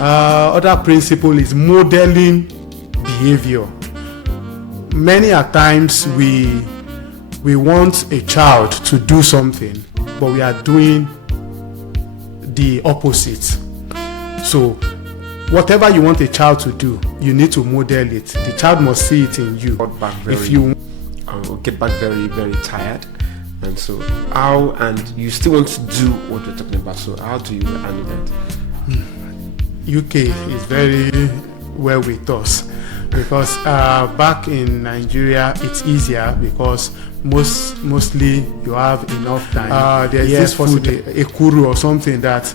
Other principle is modeling behavior. Many a times we want a child to do something, but we are doing the opposite. So whatever you want a child to do, you need to model it. The child must see it in you. I'll get back very, very tired. And so you still want to do what we're talking about. So how do you handle that? UK is very well with us because back in Nigeria it's easier because mostly you have enough time. There's this food, ekuru or something, that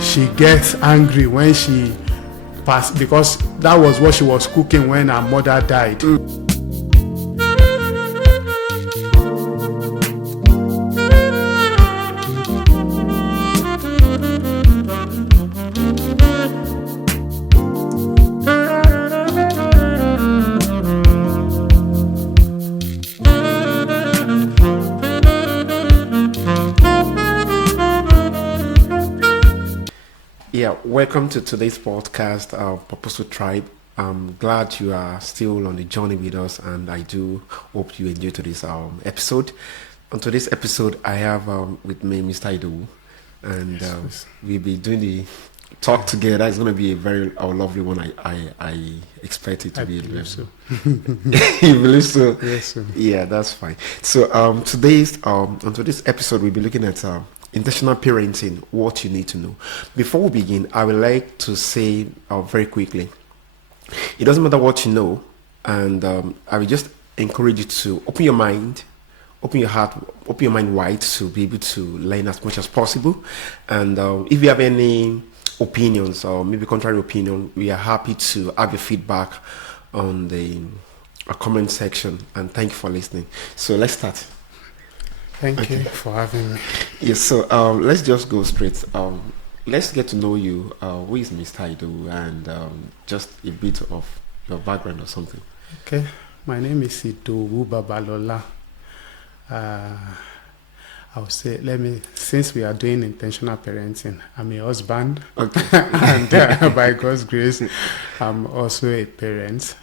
she gets angry when she passed because that was what she was cooking when her mother died. Welcome to today's podcast, Purposeful Tribe. I'm glad you are still on the journey with us, and I do hope you enjoy today's episode. On today's episode, I have with me Mr. Idowu, and we'll be doing the talk together. It's going to be a very lovely one. I expect it to be. Believe so. You believe so? Yes, sir. Yeah, that's fine. So on today's episode, we'll be looking at intentional parenting, what you need to know. Before we begin, I would like to say very quickly, it doesn't matter what you know, and I will just encourage you to open your mind, open your heart, open your mind wide to be able to learn as much as possible. And if you have any opinions or maybe contrary opinion, we are happy to have your feedback on the comment section. And thank you for listening. So let's start. Thank you for having me. Yes, so let's just go straight. Let's get to know you. Who is Mr. Idowu, and just a bit of your background or something. Okay, my name is Idowu Babalola. I'll say, since we are doing intentional parenting, I'm a husband. Okay. And by God's grace, I'm also a parent.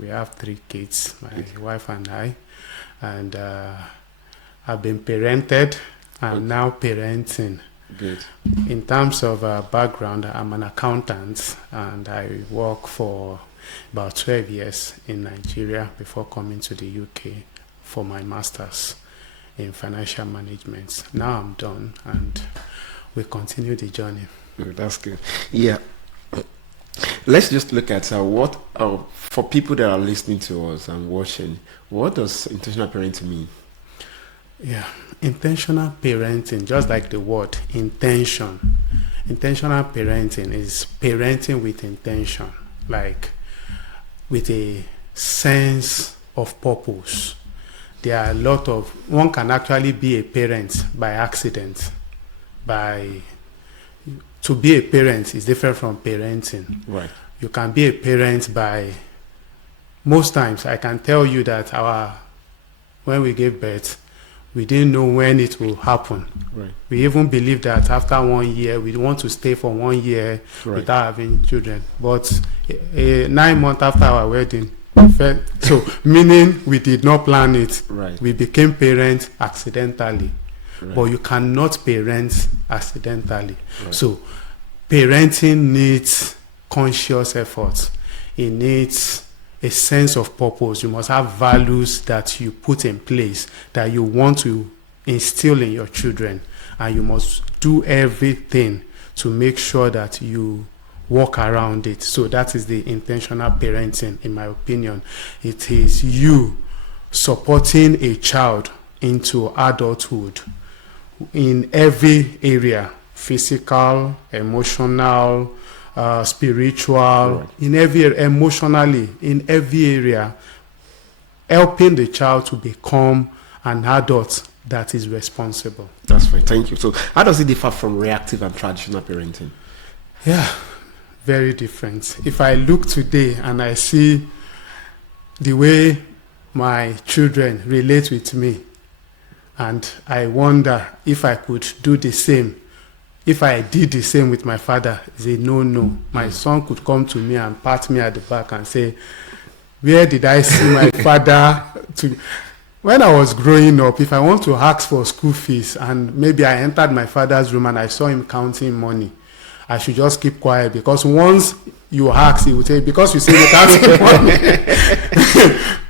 We have 3 kids, my wife and I. And I've been parented. I'm now parenting. Good. In terms of background, I'm an accountant, and I work for about 12 years in Nigeria before coming to the UK for my master's in financial management. Now I'm done, and we continue the journey. That's good. Yeah. Let's just look at what, for people that are listening to us and watching, what does intentional parenting mean? Yeah, intentional parenting, just like the word intention. Intentional parenting is parenting with intention, like with a sense of purpose. There are a lot of, one can actually be a parent by accident. To be a parent is different from parenting. Right. You can be a parent by, most times I can tell you that when we gave birth, we didn't know when it will happen. Right. We even believe that after 1 year, we want to stay for 1 year without having children. But 9 months after our wedding, so meaning we did not plan it. Right. We became parents accidentally. Right. But you cannot parent accidentally. Right. So parenting needs conscious efforts. It needs a sense of purpose. You must have values that you put in place that you want to instill in your children, and you must do everything to make sure that you walk around it. So that is the intentional parenting, in my opinion. It is you supporting a child into adulthood in every area: physical, emotional, spiritual, right. Emotionally, in every area, helping the child to become an adult that is responsible. That's fine, thank you. So how does it differ from reactive and traditional parenting? Yeah, very different. If I look today and I see the way my children relate with me, and I wonder if I could do the same, if I did the same with my father, it's a no. My son could come to me and pat me at the back and say, where did I see my father? When I was growing up, if I want to ask for school fees and maybe I entered my father's room and I saw him counting money, I should just keep quiet, because once you ask, he will say, because you see me counting money.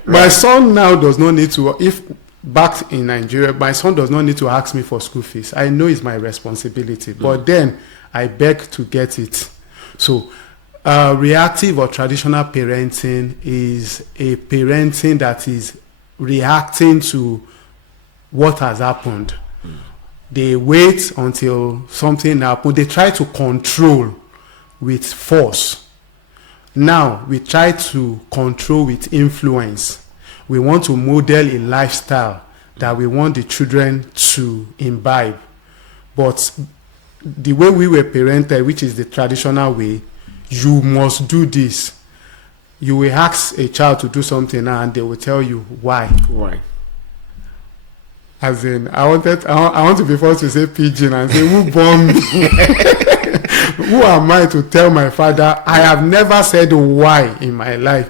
My son now does not need to, if back in Nigeria, my son does not need to ask me for school fees. I know it's my responsibility, but then I beg to get it. So reactive or traditional parenting is a parenting that is reacting to what has happened. They wait until something happens. They try to control with force. Now we try to control with influence. We want to model a lifestyle that we want the children to imbibe. But the way we were parented, which is the traditional way, you must do this. You will ask a child to do something now and they will tell you why. Why? As in, I want to be forced to say pidgin and say, who born me? Who am I to tell my father? I have never said why in my life.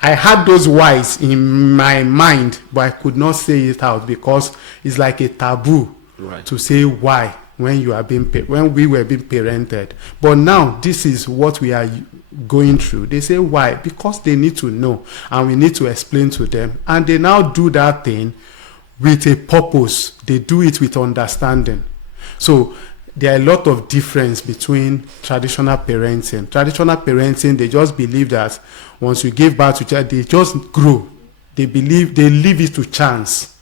I had those whys in my mind, but I could not say it out because it's like a taboo to say why when you are when we were being parented. But now this is what we are going through. They say why? Because they need to know, and we need to explain to them. And they now do that thing with a purpose. They do it with understanding. So there are a lot of difference between traditional parenting. Traditional parenting, they just believe that once you give birth to child, they just grow. They believe they leave it to chance.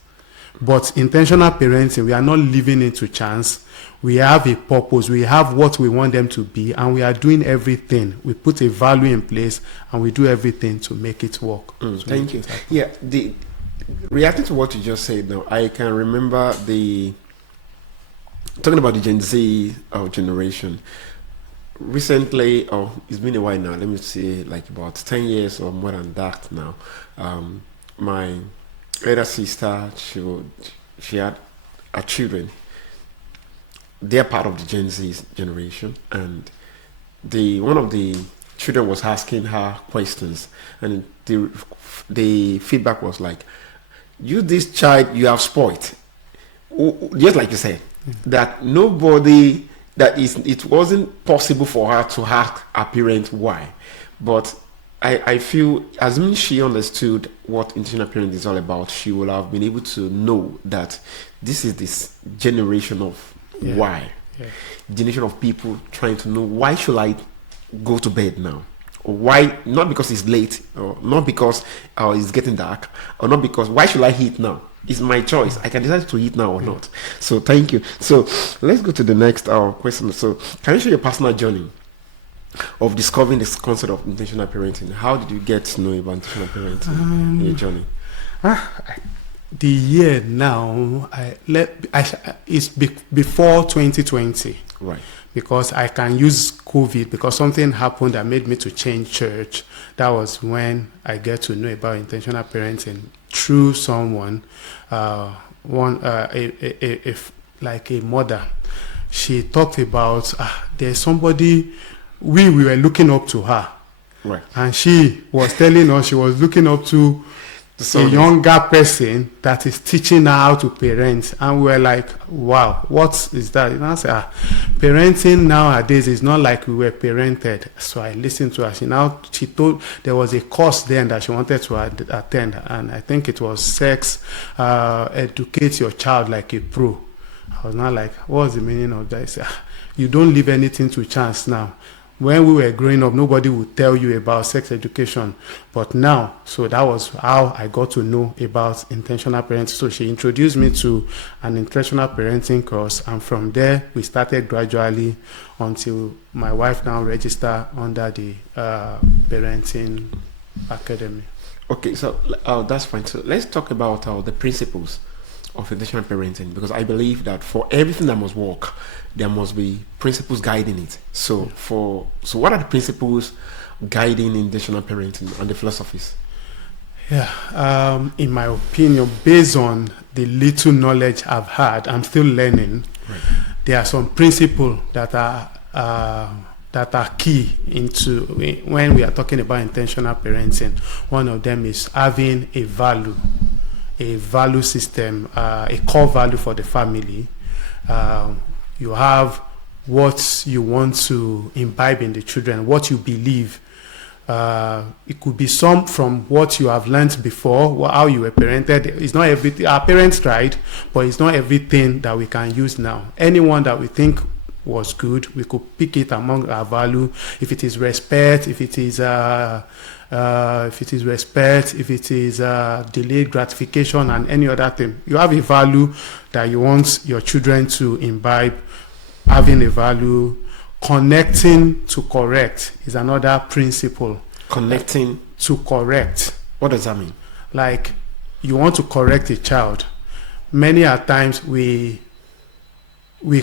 But intentional parenting, we are not leaving it to chance. We have a purpose. We have what we want them to be, and we are doing everything. We put a value in place, and we do everything to make it work. Thank you. Yeah, reacting to what you just said now, I can remember talking about the Gen Z generation. Recently, it's been a while now, let me say like about 10 years or more than that now. My elder sister, she had her children. They're part of the Gen Z generation, and one of the children was asking her questions, and the feedback was like, you, this child, you have spoiled. Just like you said, that nobody, it wasn't possible for her to ask her parent why. But I feel, as soon as she understood what intentional parenting is all about, she will have been able to know that this is this generation of why. Generation of people trying to know, why should I go to bed now? Or why, not because it's late, or not because it's getting dark, or not because, why should I eat now? It's my choice. I can decide to eat now or not. So thank you. So let's go to the next question. So can you share your personal journey of discovering this concept of intentional parenting? How did you get to know about intentional parenting in your journey? The year now, it's before 2020. Right. Because I can use COVID, because something happened that made me to change church. That was when I get to know about intentional parenting through someone, like a mother. She talked about there's somebody we were looking up to her, right? And she was telling us she was looking up to a younger person that is teaching her how to parent, and we're like, wow, what is that? And I said, parenting nowadays is not like we were parented. So I listened to her. She told there was a course then that she wanted to attend, and I think it was sex, educate your child like a pro. I was not like, what's the meaning of that? I said, you don't leave anything to chance now. When we were growing up, nobody would tell you about sex education. But now, so that was how I got to know about intentional parenting. So she introduced me to an intentional parenting course. And from there, we started gradually until my wife now registered under the parenting academy. Okay, so that's fine. So let's talk about the principles of intentional parenting, because I believe that for everything that must work, there must be principles guiding it. So what are the principles guiding intentional parenting and the philosophies? In my opinion, based on the little knowledge I've had, I'm still learning. Right. there are some principles that are key into when we are talking about intentional parenting. One of them is having a value system, a core value for the family. You have what you want to imbibe in the children, what you believe. It could be some from what you have learned before, how you were parented. It's not everything. Our parents tried, but it's not everything that we can use now. Anyone that we think was good, we could pick it among our value. If it is respect, if it is delayed gratification and any other thing, you have a value that you want your children to imbibe. Having a value, connecting to correct is another principle. Connecting to correct. What does that mean? Like, you want to correct a child. Many a times we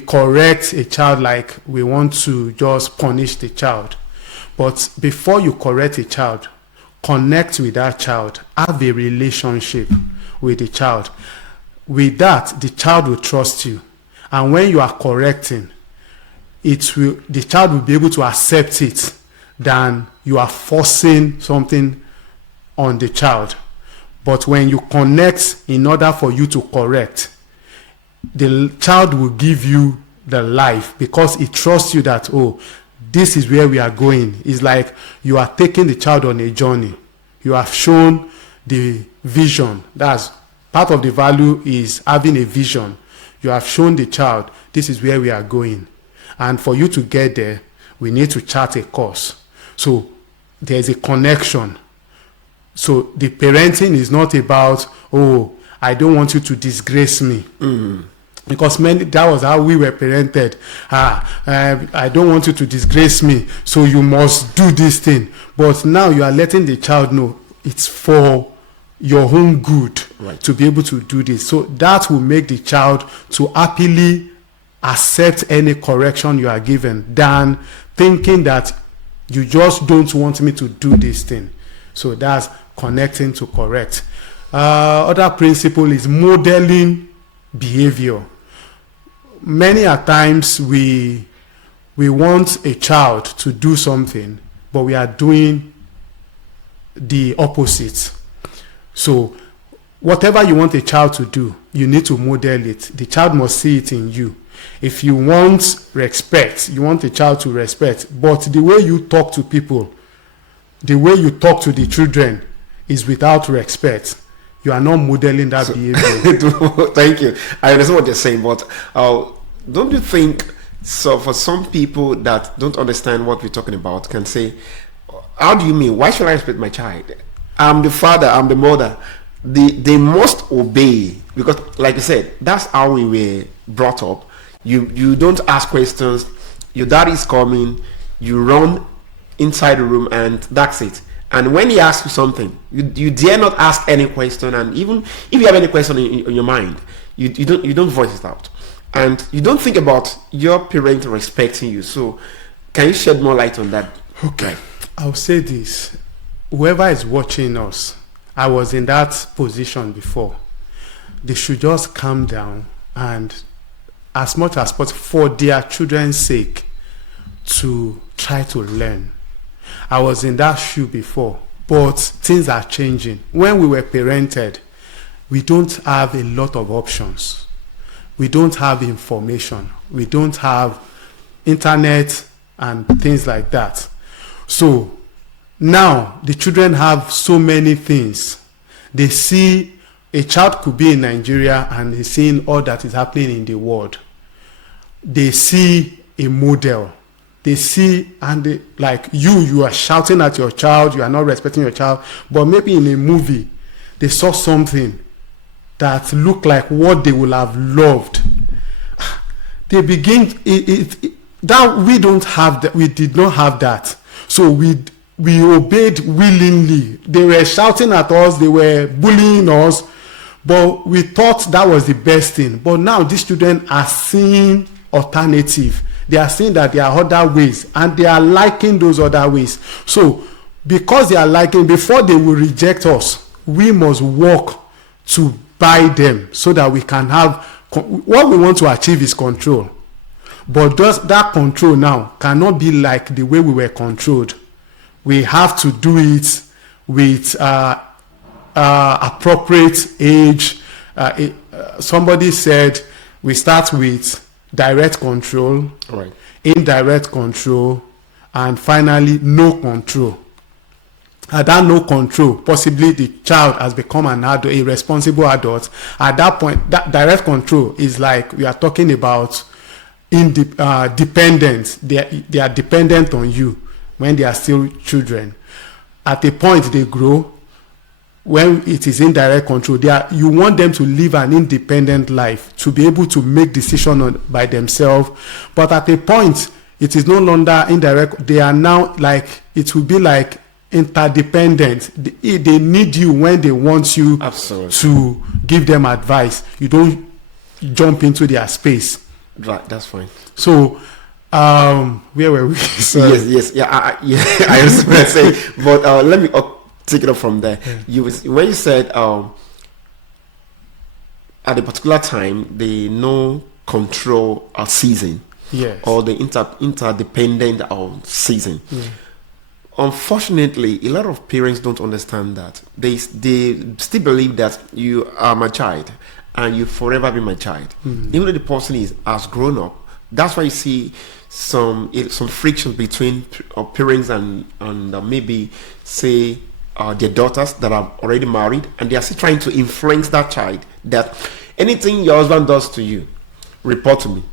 correct a child like we want to just punish the child. But before you correct a child, connect with that child. Have a relationship with the child. With that, the child will trust you. And when you are correcting, the child will be able to accept it than you are forcing something on the child. But when you connect in order for you to correct, the child will give you the life because it trusts you that, oh, this is where we are going. It's like you are taking the child on a journey. You have shown the vision. That's part of the value, is having a vision. You have shown the child, this is where we are going. And for you to get there, we need to chart a course. So there's a connection. So the parenting is not about, oh, I don't want you to disgrace me. Because that was how we were parented. I don't want you to disgrace me, so you must do this thing. But now you are letting the child know it's for your own good, right, to be able to do this. So that will make the child to happily accept any correction you are given than thinking that you just don't want me to do this thing. So that's connecting to correct. Other principle is modeling behavior. Many a times we want a child to do something, but we are doing the opposite. So whatever you want a child to do, you need to model it. The child must see it in you. If you want respect, you want a child to respect, but the way you talk to people, the way you talk to the children is without respect, you are not modeling that behavior. Thank you. I understand what you're saying, but don't you think, so for some people that don't understand what we're talking about can say, how do you mean? Why should I respect my child? I'm the father, I'm the mother. They must obey, because like I said, that's how we were brought up. You don't ask questions. Your dad is coming, you run inside the room and that's it. And when he asks you something, you dare not ask any question. And even if you have any question in your mind, you don't voice it out. And you don't think about your parent respecting you. So can you shed more light on that? Okay. I'll say this. Whoever is watching us, I was in that position before. They should just calm down and, as much as possible, for their children's sake, to try to learn. I was in that shoe before, but things are changing. When we were parented, we don't have a lot of options. We don't have information. We don't have internet and things like that. So now the children have so many things. They see, a child could be in Nigeria and he's seeing all that is happening in the world. They see a model. They see, and like you are shouting at your child, you are not respecting your child, but maybe in a movie, they saw something that looked like what they would have loved. They begin, that we don't have that, we did not have that. So we obeyed willingly. They were shouting at us, they were bullying us, but we thought that was the best thing. But now these children are seeing alternative. They are seeing that there are other ways, and they are liking those other ways. So because they are liking, before they will reject us, we must work to buy them so that we can have, what we want to achieve is control. But that control now cannot be like the way we were controlled. We have to do it with appropriate age. Somebody said we start with direct control, Right. indirect control, and finally no control. At that no control, possibly the child has become an adult, a responsible adult. At that point, that direct control is like we are talking about dependence. They are dependent on you when they are still children. At a point they grow, when it is indirect control, you want them to live an independent life, to be able to make decisions by themselves. But at a point, it is no longer indirect. They are now like, it will be like interdependent. They need you when they want you. Absolutely. To give them advice. You don't jump into their space. Right, that's fine. So, where were we? Yes, yeah, I understand what I'm saying. But let me take it up from there. Yeah. When you said at a particular time the no control season, yes, or the interdependent season. Yeah. Unfortunately, a lot of parents don't understand that. They still believe that you are my child and you forever be my child. Mm-hmm. Even though the person has grown up. That's why you see some friction between parents and maybe say their daughters that are already married, and they are still trying to influence that child that anything your husband does to you, report to me,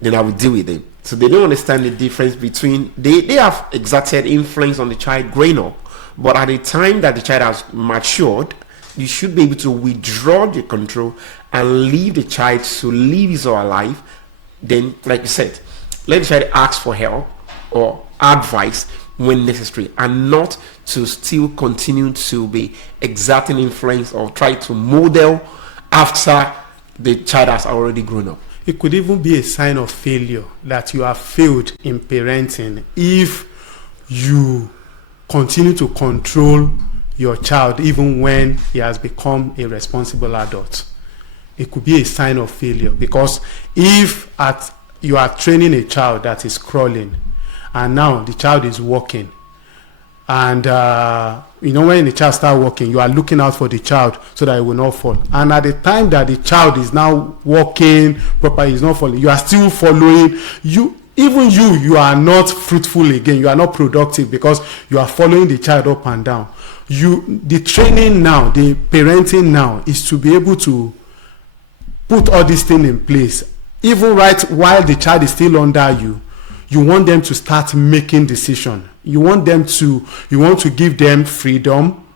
then I will deal with it. So they don't understand the difference between they have exerted influence on the child growing up, but at the time that the child has matured, you should be able to withdraw the control and leave the child to live his or her life. Then, like you said, let the child ask for help or advice when necessary, and not to still continue to be exerting influence or try to model after the child has already grown up. It could even be a sign of failure that you have failed in parenting if you continue to control your child even when he has become a responsible adult. It could be a sign of failure, because if you are training a child that is crawling and now the child is walking, and when the child starts walking, you are looking out for the child so that it will not fall, and at the time that the child is now walking properly, is not falling, you are still following. You are not fruitful again, you are not productive, because you are following the child up and down. The training now, the parenting now, is to be able to put all these things in place, even right while the child is still under you. You want them to start making decisions. You want to give them freedom,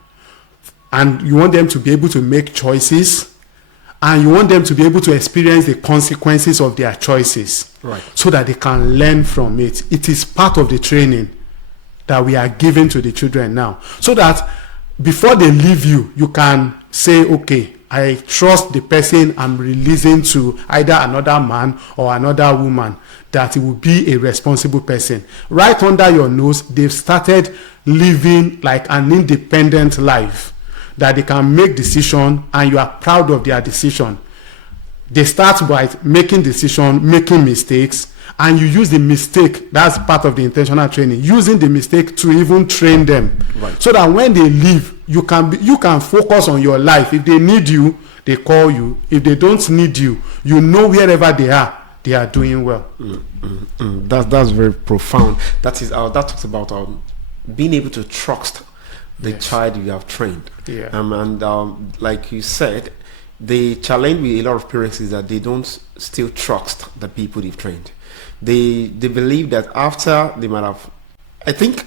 and you want them to be able to make choices, and you want them to be able to experience the consequences of their choices, right, so that they can learn from it. It is part of the training that we are giving to the children now, so that before they leave you, you can say, okay, I trust the person I'm releasing to either another man or another woman, that it will be a responsible person. Right under your nose, they've started living like an independent life, that they can make decisions and you are proud of their decision. They start by making decisions, making mistakes, and you use the mistake. That's part of the intentional training, using the mistake to even train them, right, so that when they leave, you can focus on your life. If they need you, they call you. If they don't need you, you know wherever they are doing well. That's very profound. That talks about being able to trust the child you have trained. Yeah. And like you said, the challenge with a lot of parents is that they don't still trust the people they've trained. They believe that after they might have, I think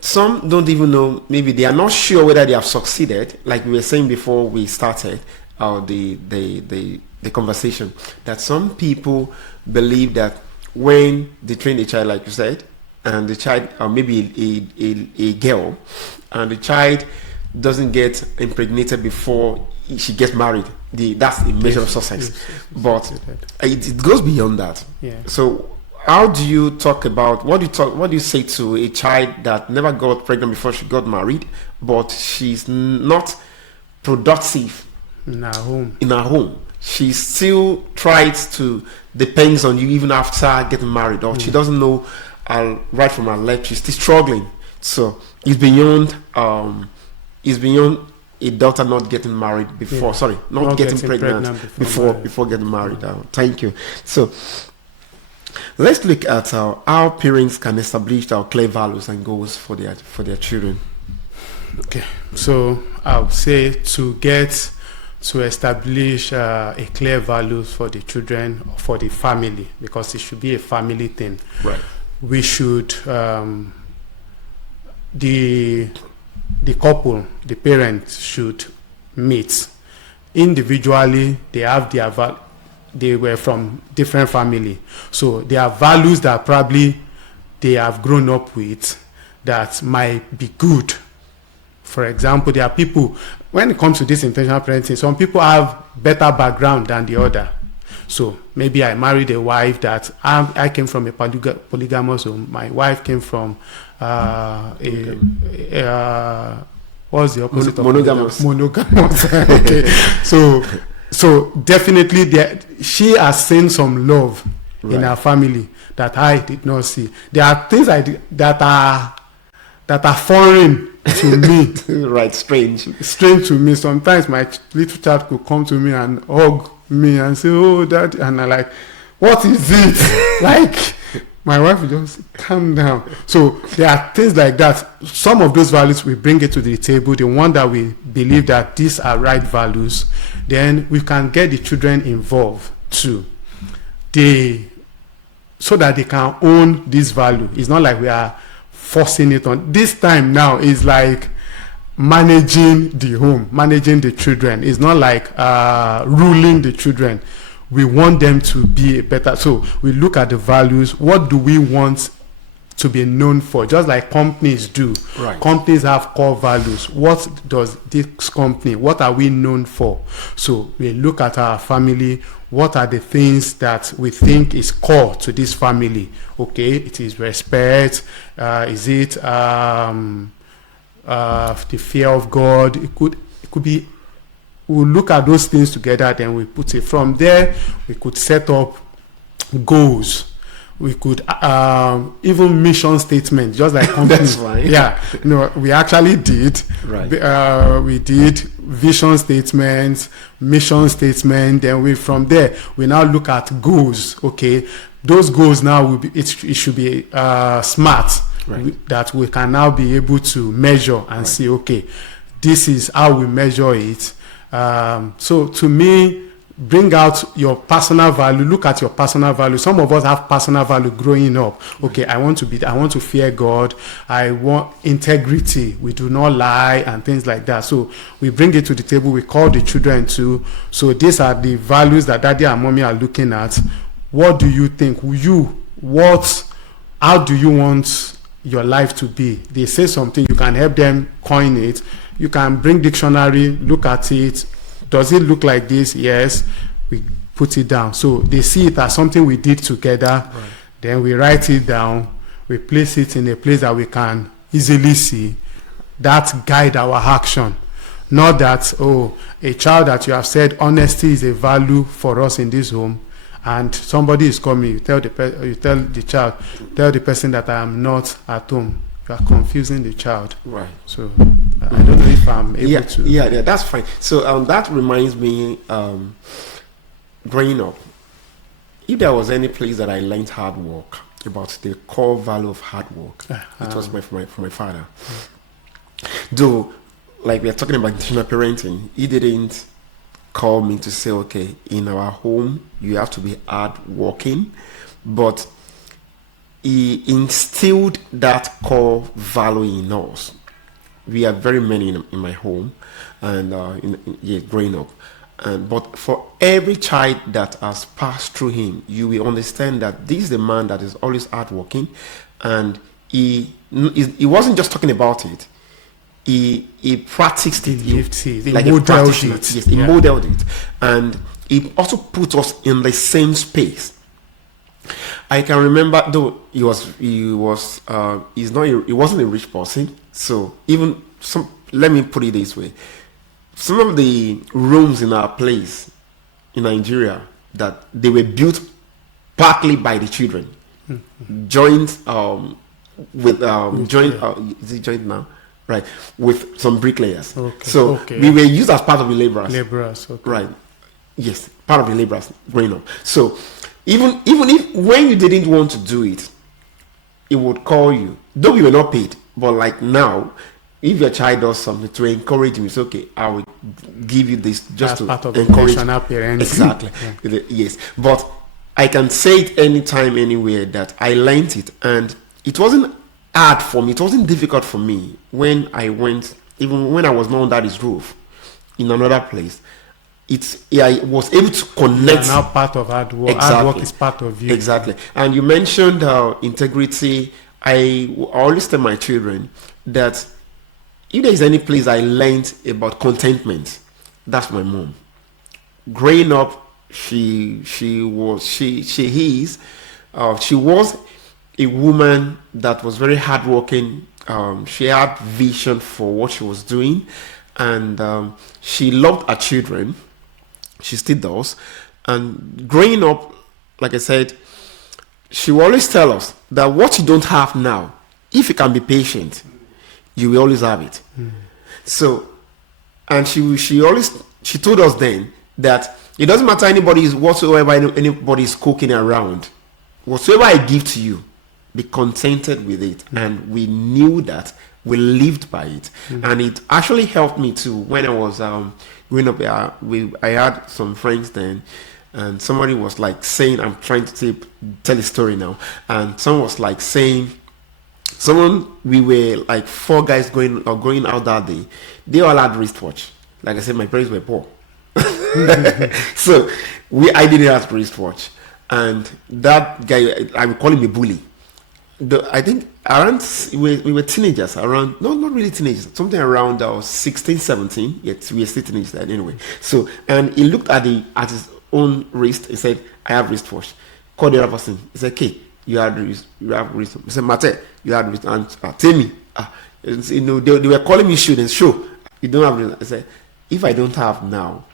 some don't even know, maybe they are not sure whether they have succeeded, like we were saying before we started the conversation, that some people believe that when they train the child, like you said, and the child, or maybe a girl, and the child doesn't get impregnated before she gets married, that's a measure of success. But it goes beyond that. Yeah. So how do you talk about, what do you say to a child that never got pregnant before she got married, but she's not productive in her home? she still tries to depends on you even after getting married, or she doesn't know right from her left. She's still struggling. So it's beyond a daughter not getting married before. Sorry, not getting pregnant before getting married. Thank you. So let's look at how parents can establish our clear values and goals for their children. Okay, so I would say to establish a clear values for the children or for the family, because it should be a family thing. Right. We should the couple, the parents should meet individually. They have their they were from different family, so there are values that probably they have grown up with that might be good. For example, there are people, when it comes to this intentional parenting, some people have better background than the other. So maybe I married a wife that I came from a polygamous home. My wife came from what's the opposite of monogamous? Monogamous. Okay. So definitely she has seen some love in her family that I did not see. There are things that are foreign to me. Right, strange to me. Sometimes my little child could come to me and hug me and say, "Oh, Dad," and I'm like, "What is it?" Like, my wife will just calm down. So there are things like that. Some of those values, we bring it to the table. The one that we believe that these are right values, then we can get the children involved too. So that they can own this value. It's not like we are forcing it on. This time now is like managing the home, managing the children. It's not like ruling the children. We want them to be a better. So we look at the values. What do we want to be known for? Just like companies do. Right. Companies have core values. What does this company, what are we known for? So we look at our family. What are the things that we think is core to this family? Okay, it is respect. Is it the fear of God? It could be. We'll look at those things together, then we put it. From there, we could set up goals. We could even mission statements, just like companies. That's right. Yeah, we actually did. Right. We did vision statements, mission statement. Then from there, we now look at goals. Okay, those goals now will be. It should be smart. Right. That we can now be able to measure and see. Okay, this is how we measure it. So to me, bring out your personal value. Look at your personal value. Some of us have personal value growing up. Okay, I want to fear God. I want integrity. We do not lie and things like that. So we bring it to the table. We call the children to. So these are the values that daddy and mommy are looking at. What do you think? How do you want your life to be? They say something, you can help them coin it. You can bring dictionary, look at it. Does it look like this? Yes. We put it down. So they see it as something we did together. Right. Then we write it down. We place it in a place that we can easily see. That guide our action. Not that, a child that you have said honesty is a value for us in this home, and somebody is coming, you tell the person that I am not at home. You are confusing the child. Right. So I don't know if I'm able to. Yeah, that's fine. So that reminds me, growing up, if there was any place that I learned hard work, about the core value of hard work, it was from my father. Though, like we are talking about intentional parenting, he didn't call me to say, okay, in our home you have to be hard working, but he instilled that core value in us. We are very many in my home, and growing up. But for every child that has passed through him, you will understand that this is the man that is always hardworking, and he wasn't just talking about it. He practiced it. He modeled it. Yes, he modeled it, and he also put us in the same space. I can remember, though he wasn't a rich person. So let me put it this way: some of the rooms in our place, in Nigeria that they were built partly by the children, joined with joined is it joined now, right? With some bricklayers. So we were used as part of the laborers. Laborers, right? Yes, part of the laborers growing up. So even if when you didn't want to do it, it would call you. Though we were not paid, but like now, if your child does something to encourage him, it's okay. I will give you this just to part of encourage. Parenting. Exactly. Yeah. Yes, but I can say it anytime, anywhere that I learned it, and it wasn't hard for me. It wasn't difficult for me when I went, even when I was not under his roof, in another place. I was able to connect. Now part of hard work. Exactly. Hard work is part of you. Exactly. And you mentioned integrity. I always tell my children that if there is any place I learned about contentment, that's my mom. Growing up, she was a woman that was very hardworking. She had vision for what she was doing, and she loved her children. She still does. And growing up, like I said, she will always tell us that what you don't have now, if you can be patient, you will always have it. So, and she told us then that it doesn't matter whatsoever anybody is cooking around, whatsoever I give to you, be contented with it. And we knew that, we lived by it. And it actually helped me too. When I was growing up, I had some friends then, and somebody was like saying, I'm trying to tell a story now, and someone was like saying, we were like 4 guys going out that day. They all had wristwatch. Like I said, my parents were poor. So I didn't have wristwatch. And that guy, I would call him a bully. I think we were teenagers, around, no, not really teenagers, something around 16, 17. Yet we were still teenagers then anyway. So, and he looked at his own wrist. He said, I have wristwatch. Called the other person. He said, okay, you have wrist. He said, Mate, you have wrist. And tell me, they were calling me students. Sure, you don't have wrist. I said, if I don't have now,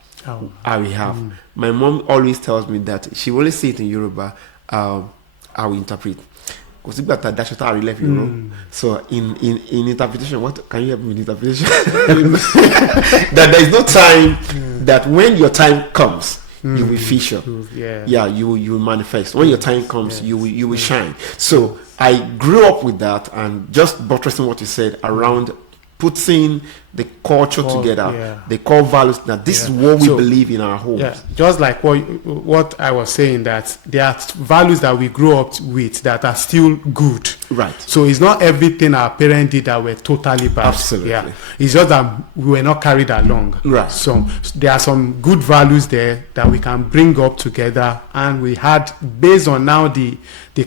I will have. My mom always tells me that she will always say it in Yoruba. I will interpret. So in interpretation, what can you help me with interpretation? That there is no time, that when your time comes, you will feature. You will manifest. When your time comes, you will shine. So I grew up with that, and just buttressing what you said around putting the culture together, the core values, that this is what we believe in our homes. Yeah, just like what I was saying, that there are values that we grew up with that are still good. Right. So it's not everything our parents did that were totally bad. Absolutely. Yeah. It's just that we were not carried along. Right. So there are some good values there that we can bring up together, and we had, based on now the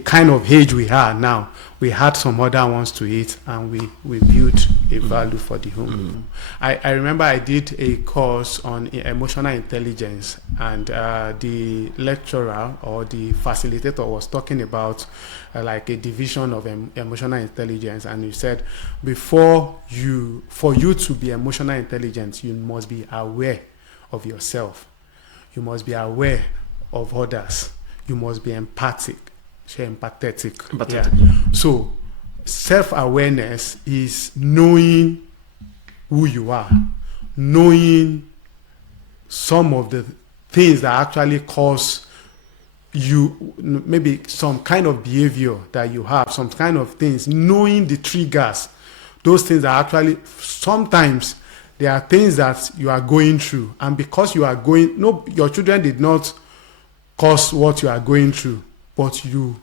kind of age we are now, we had some other ones to it, and we built a value for the home. I remember I did a course on emotional intelligence, and the lecturer or the facilitator was talking about like a division of emotional intelligence, and he said, for you to be emotional intelligent, you must be aware of yourself, you must be aware of others, you must be empathetic. Yeah. So self-awareness is knowing who you are, knowing some of the things that actually cause you, maybe some kind of behavior that you have, some kind of things, knowing the triggers, those things are actually, sometimes there are things that you are going through, and because you are your children did not cause what you are going through, but you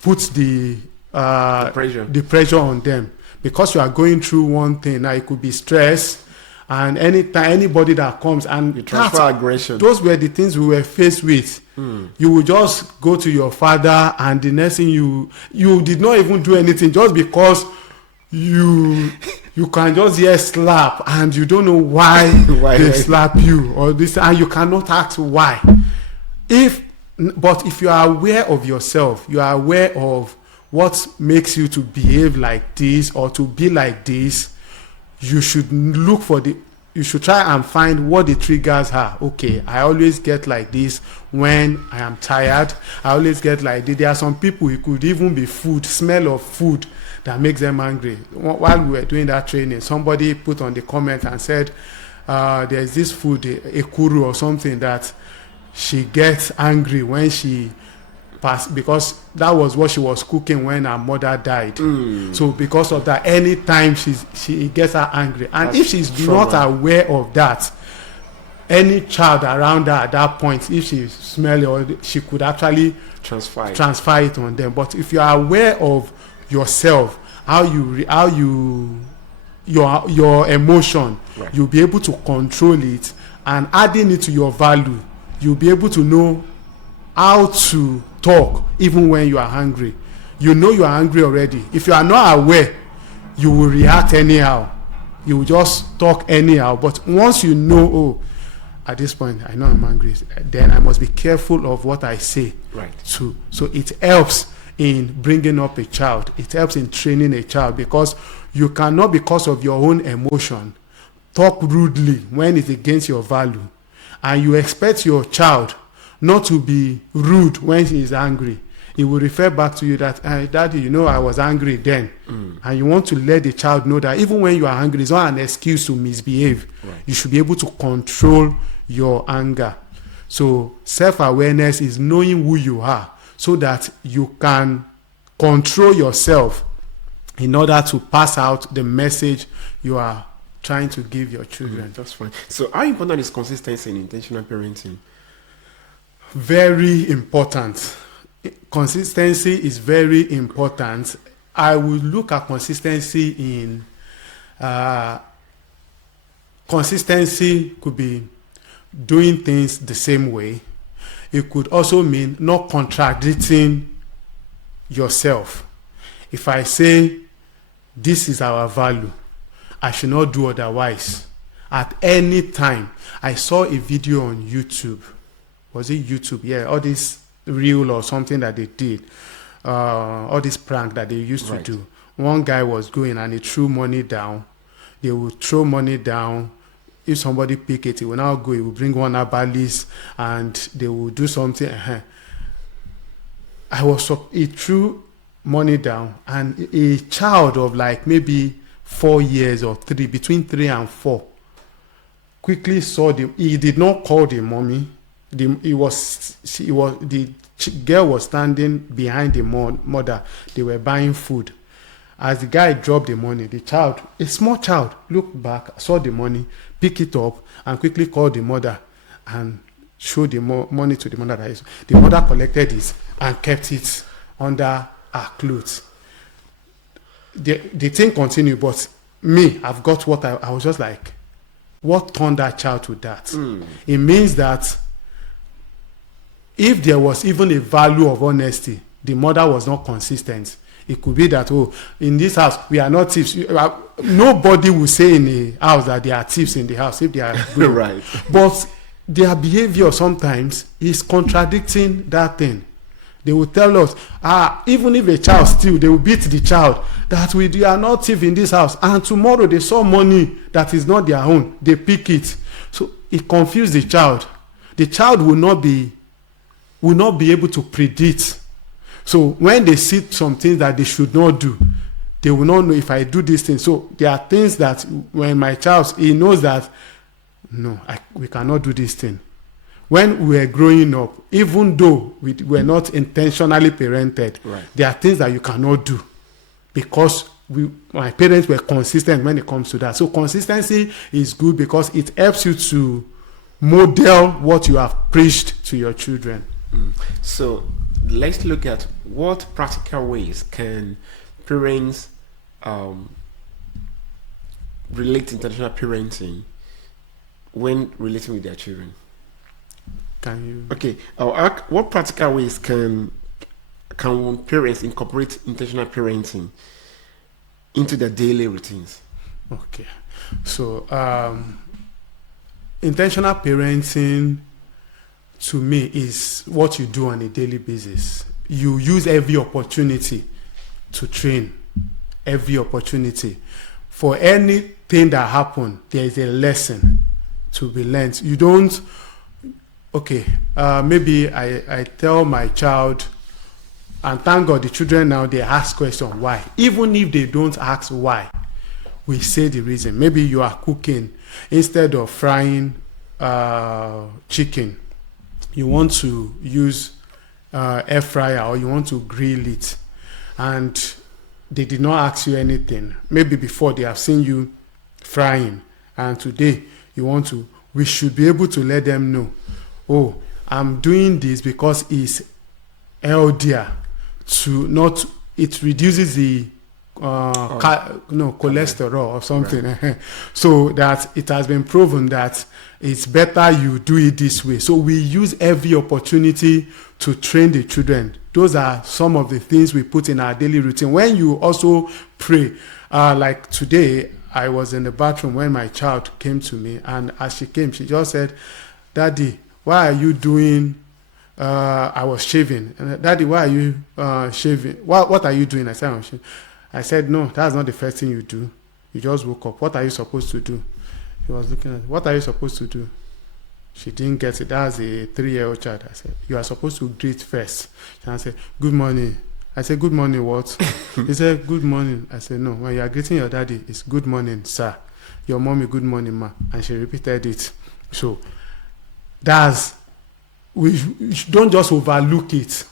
put the pressure on them because you are going through one thing. Now it could be stress, and anytime anybody that comes, and you transfer aggression. Those were the things we were faced with. You would just go to your father, and the next thing you did not even do anything, just because you can just hear slap, and you don't know why they slap you or this, and you cannot ask why. But if you are aware of yourself, you are aware of what makes you to behave like this or to be like this, you should look for you should try and find what the triggers are. Okay, I always get like this when I am tired. I always get like this. There are some people, it could even be food, smell of food that makes them angry. While we were doing that training, somebody put on the comment and said, there's this food, a kuru or something, that she gets angry when she passed, because that was what she was cooking when her mother died. So because of that, anytime she gets her angry, and That's if she's trauma. not aware of that, any child around her at that point, if she smell it, or she could actually transfer it on them. But if you are aware of yourself, your emotion, Right. you'll be able to control it, and adding it to your value, you'll be able to know how to talk even when you are angry. You know you are angry already. If you are not aware, you will react anyhow. You will just talk anyhow. But once you know, oh, at this point I know I'm angry, then I must be careful of what I say. Right. So it helps in bringing up a child. It helps in training a child, because you cannot, because of your own emotion, talk rudely when it's against your value, and you expect your child not to be rude when he is angry. He will refer back to you that, Daddy, you know I was angry then. And you want to let the child know that even when you are angry, it's not an excuse to misbehave. Right. You should be able to control your anger. So self-awareness is knowing who you are, so that you can control yourself in order to pass out the message you are trying to give your children. That's fine. So how important is consistency in intentional parenting? Very important. Consistency is very important. I would look at consistency in consistency could be doing things the same way. It could also mean not contradicting yourself. If I say this is our value, I should not do otherwise. At any time, I saw a video on YouTube. Was it YouTube? Yeah, all this reel or something that they did, all this prank that they used to Right. do. One guy was going and he threw money down. They would throw money down. If somebody pick it, he will now go. He will bring one abalis and they will do something. He threw money down, and a child of like maybe 4 years or between 3 and 4, quickly saw he did not call the mommy. The girl was standing behind the mother. They were buying food. As the guy dropped the money, the child, a small child, looked back, saw the money, picked it up, and quickly called the mother and showed the money to the mother. The mother collected it and kept it under her clothes. The thing continued, but me, I've got what I was just like, what turned that child to that? It means that if there was even a value of honesty, the mother was not consistent. It could be that, oh, in this house, we are not thieves. Nobody will say in the house that there are thieves in the house if they are good. Right. But their behavior sometimes is contradicting that thing. They will tell us, even if a child steals, they will beat the child, that we are not thieves in this house. And tomorrow they saw money that is not their own. They pick it. So it confused the child. The child will not be able to predict. So when they see some things that they should not do, they will not know if I do this thing. So there are things that when my child, he knows that, no, we cannot do this thing. When we were growing up, even though we were not intentionally parented, right, there are things that you cannot do because my parents were consistent when it comes to that. So consistency is good because it helps you to model what you have preached to your children. So let's look at what practical ways can parents relate intentional parenting when relating with their children. Can you? Okay, I'll ask, what practical ways can parents incorporate intentional parenting into their daily routines? Okay, so intentional parenting to me is what you do on a daily basis. You use every opportunity to train, every opportunity. For any thing that happened, there is a lesson to be learned. You don't, okay, maybe I tell my child, and thank God the children now, they ask questions why. Even if they don't ask why, we say the reason. Maybe you are cooking, instead of frying chicken, you want to use air fryer, or you want to grill it, and they did not ask you anything. Maybe before they have seen you frying, and today you want to, we should be able to let them know, oh, I'm doing this because it's healthier to not, it reduces the cholesterol or something. Right. So that it has been proven that it's better you do it this way. So we use every opportunity to train the children. Those are some of the things we put in our daily routine. When you also pray, like today, I was in the bathroom when my child came to me, and as she came, she just said, Daddy, why are you doing, I was shaving. And, Daddy, why are you shaving? What are you doing? I said, I'm shaving. I said, no, that's not the first thing you do. You just woke up. What are you supposed to do? He was looking at, what are you supposed to do? She didn't get it. That's a 3-year-old child. I said, you are supposed to greet first. And I said, good morning. I said, good morning, what? He said, good morning. I said, no, when you are greeting your daddy, it's good morning, sir. Your mommy, good morning, ma. And she repeated it. So that's, we don't just overlook it.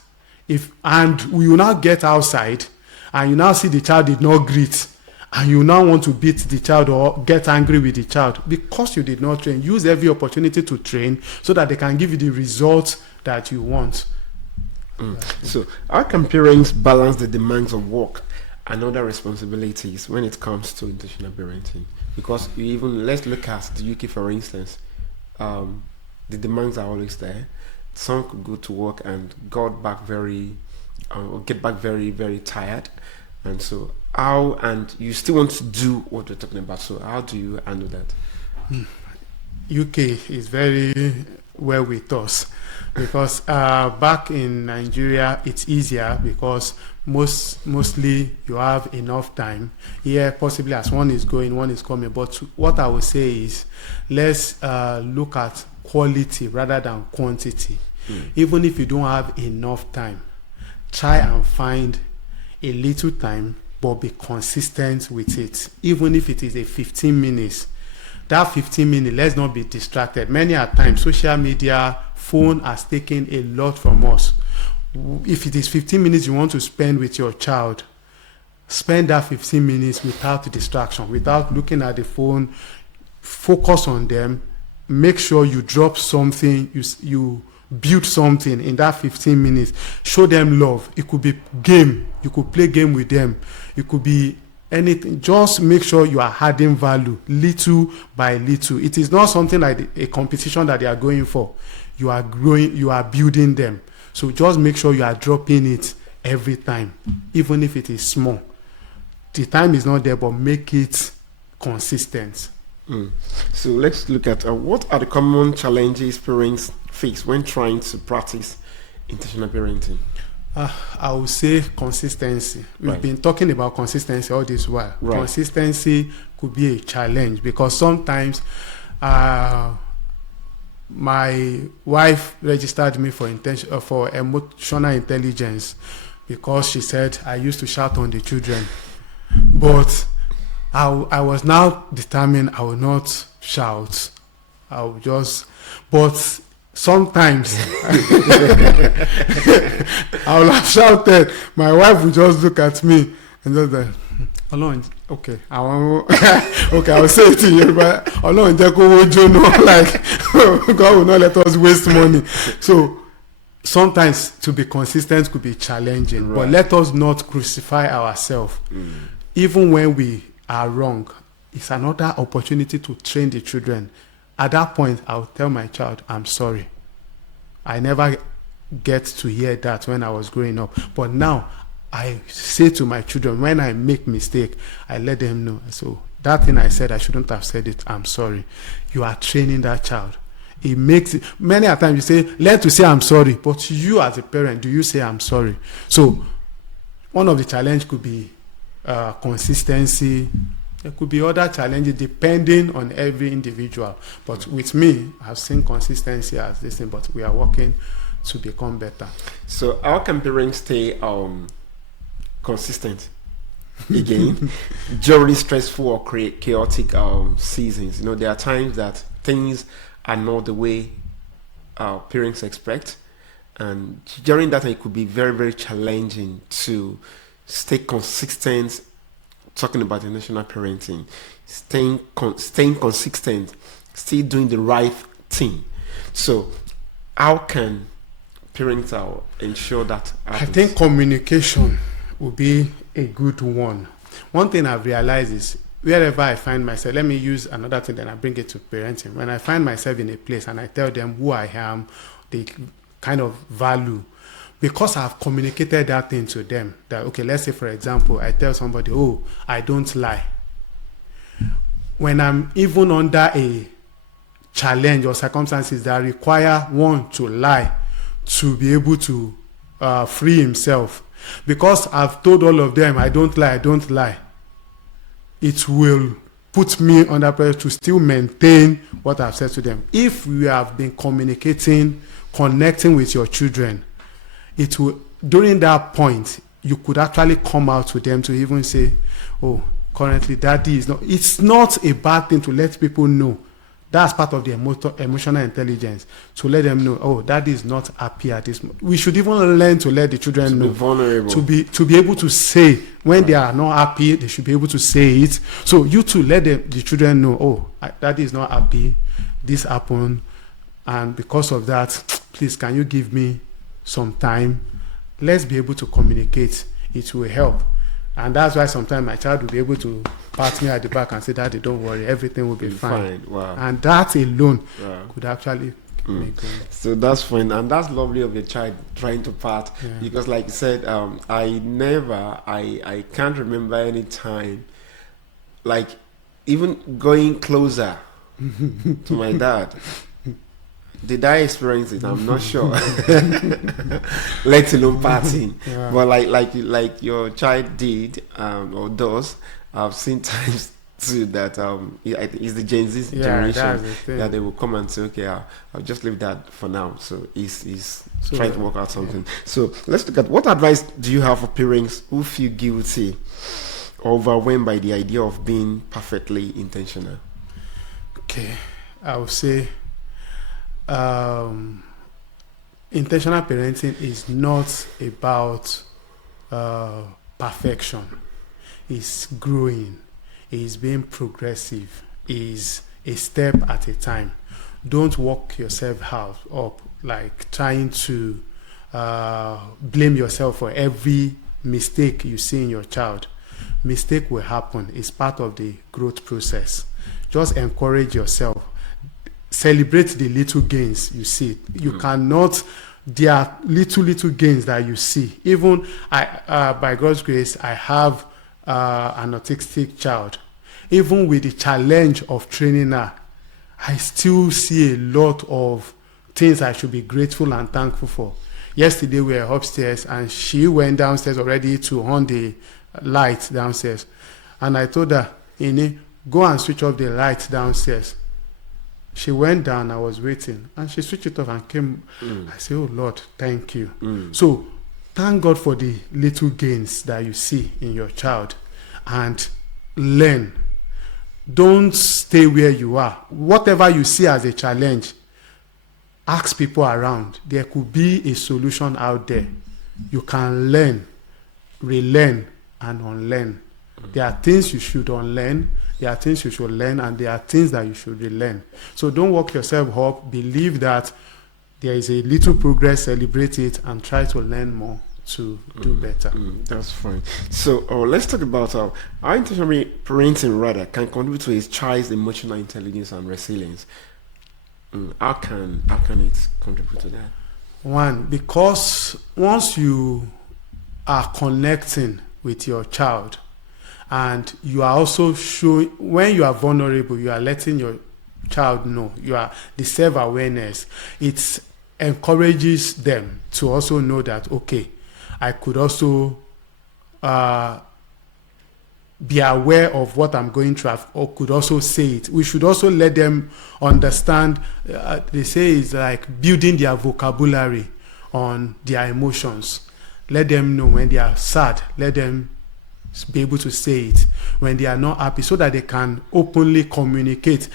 And we will now get outside, and you now see the child did not greet, and you now want to beat the child or get angry with the child because you did not train. Use every opportunity to train so that they can give you the results that you want. So how can parents balance the demands of work and other responsibilities when it comes to intentional parenting? Because even, let's look at the UK for instance. The demands are always there. Some could go to work and get back very, very tired. And so and you still want to do what we're talking about. So how do you handle that? UK is very well with us, because back in Nigeria it's easier because mostly you have enough time. Here possibly as one is going, one is coming. But what I would say is, let's look at quality rather than quantity. Even if you don't have enough time, try and find a little time, but be consistent with it. Even if it is a 15 minutes, that 15 minutes, let's not be distracted. Many a times, social media, phone has taken a lot from us. If it is 15 minutes you want to spend with your child, spend that 15 minutes without distraction, without looking at the phone. Focus on them. Make sure you drop something, you build something in that 15 minutes. Show them love. It could be game. You could play game with them. It could be anything. Just make sure you are adding value little by little. It is not something like a competition that they are going for. You are growing, you are building them. So just make sure you are dropping it every time, even if it is small. The time is not there, but make it consistent. So let's look at what are the common challenges parents face when trying to practice intentional parenting? I would say consistency. We've been talking about consistency all this while. Consistency could be a challenge because sometimes my wife registered me for emotional intelligence because she said I used to shout on the children. But I was now determined I will not shout. I will just, but sometimes I will have shouted. My wife would just look at me and just like, okay, I will say it to you, but like God will not let us waste money. So sometimes to be consistent could be challenging, but let us not crucify ourselves. Even when we are wrong, it's another opportunity to train the children. At that point, I'll tell my child, I'm sorry. I never get to hear that when I was growing up. But now, I say to my children, when I make mistake, I let them know. So that thing I said, I shouldn't have said it. I'm sorry. You are training that child. It makes it, many a time you say, learn to say I'm sorry. But you as a parent, do you say I'm sorry? So one of the challenge could be consistency There could be other challenges depending on every individual. But with me, I've seen consistency as this thing, but we are working to become better. So how can parents stay consistent again during stressful or chaotic seasons? There are times that things are not the way parents expect, and during that time it could be very, very challenging to stay consistent. Talking about intentional parenting, staying consistent, still doing the right thing. So how can parents ensure that happens? I think communication will be a good one. One thing I've realized is wherever I find myself, let me use another thing, then I bring it to parenting. When I find myself in a place and I tell them who I am, the kind of value, because I've communicated that thing to them, that, okay, let's say, for example, I tell somebody, oh, I don't lie. When I'm even under a challenge or circumstances that require one to lie to be able to free himself, because I've told all of them, I don't lie, it will put me under pressure to still maintain what I've said to them. If we have been communicating, connecting with your children, it will, during that point, you could actually come out to them to even say, oh, currently daddy is not. It's not a bad thing to let people know. That's part of the emotional intelligence, to let them know, oh, daddy is not happy at this moment. We should even learn to let the children know. Be vulnerable. To be able to say when they are not happy, they should be able to say it. So you too, let the children know, oh, daddy is not happy, this happened, and because of that, please, can you give me some time? Let's be able to communicate. It will help. And that's why sometimes my child will be able to pat me at the back and say, daddy, don't worry, everything will be fine. Wow. And that alone could actually make it. So that's fine, and that's lovely of your child trying to pat, because like you said, I can't remember any time, like even going closer to my dad. Did I experience it? I'm not sure. Let alone partying. But like your child did or does, I've seen times too that it's the Gen Z generation that they will come and say, okay, I'll just leave that for now. So he's trying to work out something. So let's look at, what advice do you have for parents who feel guilty or overwhelmed by the idea of being perfectly intentional? Okay, I would say intentional parenting is not about perfection. It's growing, it's being progressive, is a step at a time. Don't work yourself up like trying to blame yourself for every mistake you see in your child. Mistake will happen. It's part of the growth process. Just encourage yourself. Celebrate the little gains you see. You cannot, there are little gains that you see. Even by God's grace, I have an autistic child. Even with the challenge of training her, I still see a lot of things I should be grateful and thankful for. Yesterday we were upstairs and she went downstairs already to on the light downstairs. And I told her, Ine, go and switch off the light downstairs. She went down, I was waiting, and she switched it off and came. I said, oh Lord, thank you. So thank God for the little gains that you see in your child, and learn. Don't stay where you are. Whatever you see as a challenge, ask people around. There could be a solution out there. You can learn, relearn, and unlearn. There are things you should unlearn, there are things you should learn, and there are things that you should relearn. So don't work yourself up. Believe that there is a little progress, celebrate it, and try to learn more to do better. That's fine. So let's talk about how intentional parenting rather can contribute to a child's emotional intelligence and resilience. How can it contribute to that? One, because once you are connecting with your child, and you are also showing, when you are vulnerable, you are letting your child know, you are the self-awareness. It encourages them to also know that, okay, I could also be aware of what I'm going through, or could also say it. We should also let them understand. They say it's like building their vocabulary on their emotions. Let them know when they are sad. Let them be able to say it when they are not happy, so that they can openly communicate.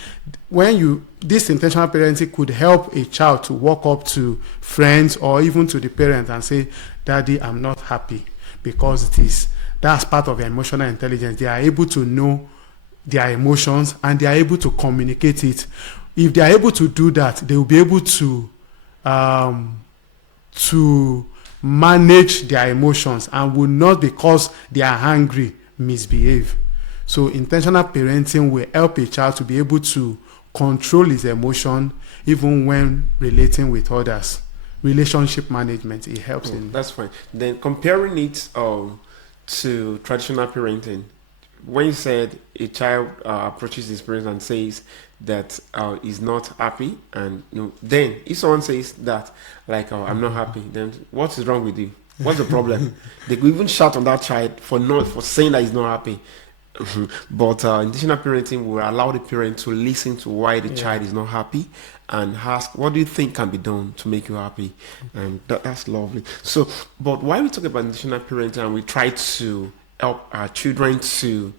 This intentional parenting could help a child to walk up to friends or even to the parent and say, "Daddy, I'm not happy because it is." That's part of their emotional intelligence. They are able to know their emotions and they are able to communicate it. If they are able to do that, they will be able to manage their emotions and will not, because they are angry, misbehave. So intentional parenting will help a child to be able to control his emotion even when relating with others. Relationship management, it helps in. That's fine. Then comparing it to traditional parenting, when you said a child approaches his parents and says that he's not happy, and then if someone says that, like, I'm not happy, then what is wrong with you? What's the problem? They could even shout on that child for saying that he's not happy. But intentional parenting will allow the parent to listen to why the child is not happy and ask, what do you think can be done to make you happy? And that's lovely. So, but why we talk about intentional parenting and we try to help our children to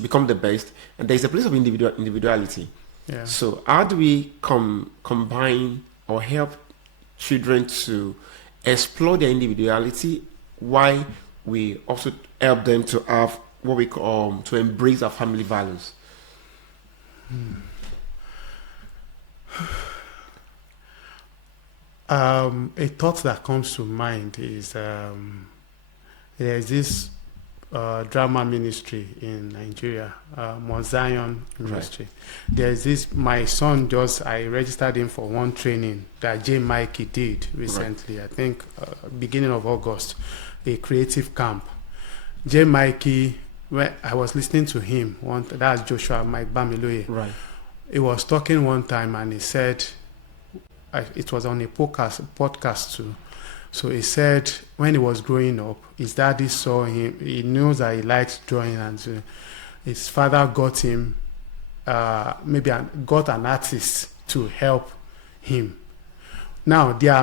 become the best, and there's a place of individuality. Yeah. So how do we combine or help children to explore their individuality while we also help them to have what we call to embrace our family values? A thought that comes to mind is there's this drama ministry in Nigeria, Mount Zion Ministry. Right. There's this, my son I registered him for one training that J. Mikey did recently, I think beginning of August, a creative camp. J. Mikey, when I was listening to him, that's Joshua Mike Bamiloye. Right. He was talking one time and he said, it was on a podcast too. So he said when he was growing up, his daddy saw him. He knows that he likes drawing, and so his father got him, got an artist to help him. Now their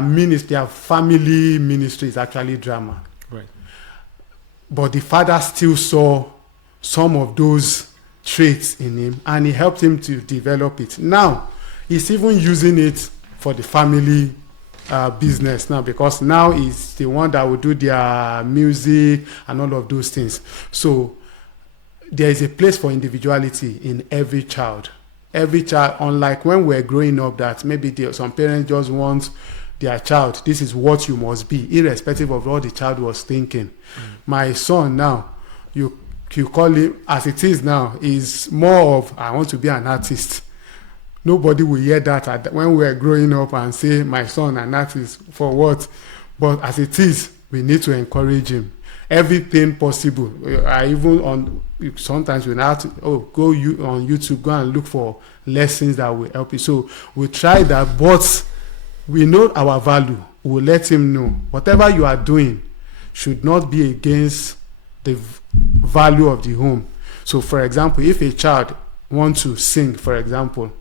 family ministry is actually drama. Right. But the father still saw some of those traits in him, and he helped him to develop it. Now he's even using it for the family business now, because now he's the one that will do their music and all of those things. So there is a place for individuality in every child. Every child, unlike when we're growing up, that maybe some parents just want their child, this is what you must be, irrespective of what the child was thinking. My son now, you call him as it is now, is more of, I want to be an artist. Nobody will hear that when we are growing up and say, my son, an artist, for what? But as it is, we need to encourage him. Everything possible. Sometimes we have to go on YouTube, go and look for lessons that will help you. So we try that, but we know our value. We'll let him know. Whatever you are doing should not be against the value of the home. So for example, if a child wants to sing, for example,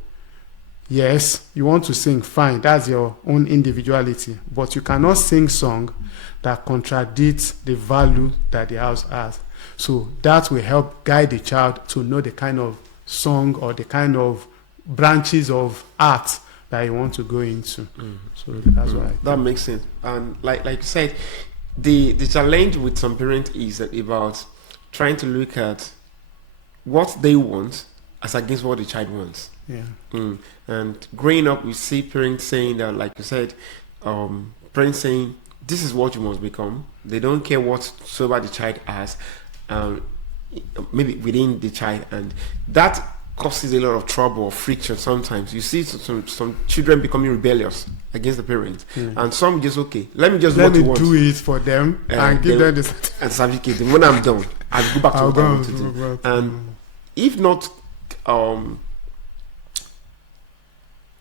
yes, you want to sing, fine, that's your own individuality, but you cannot sing song that contradicts the value that the house has. So that will help guide the child to know the kind of song or the kind of branches of art that you want to go into. So that's why that makes sense. And like you said, the challenge with some parents is about trying to look at what they want as against what the child wants. Yeah. And growing up, we see parents saying that, like you said, parents saying, this is what you must become. They don't care whatsoever the child has, maybe within the child. And that causes a lot of trouble or friction sometimes. You see some children becoming rebellious against the parents. And some just, let me do it for them and give them the certificate. And when I'm done, I'll go back to what I want to do. And if not,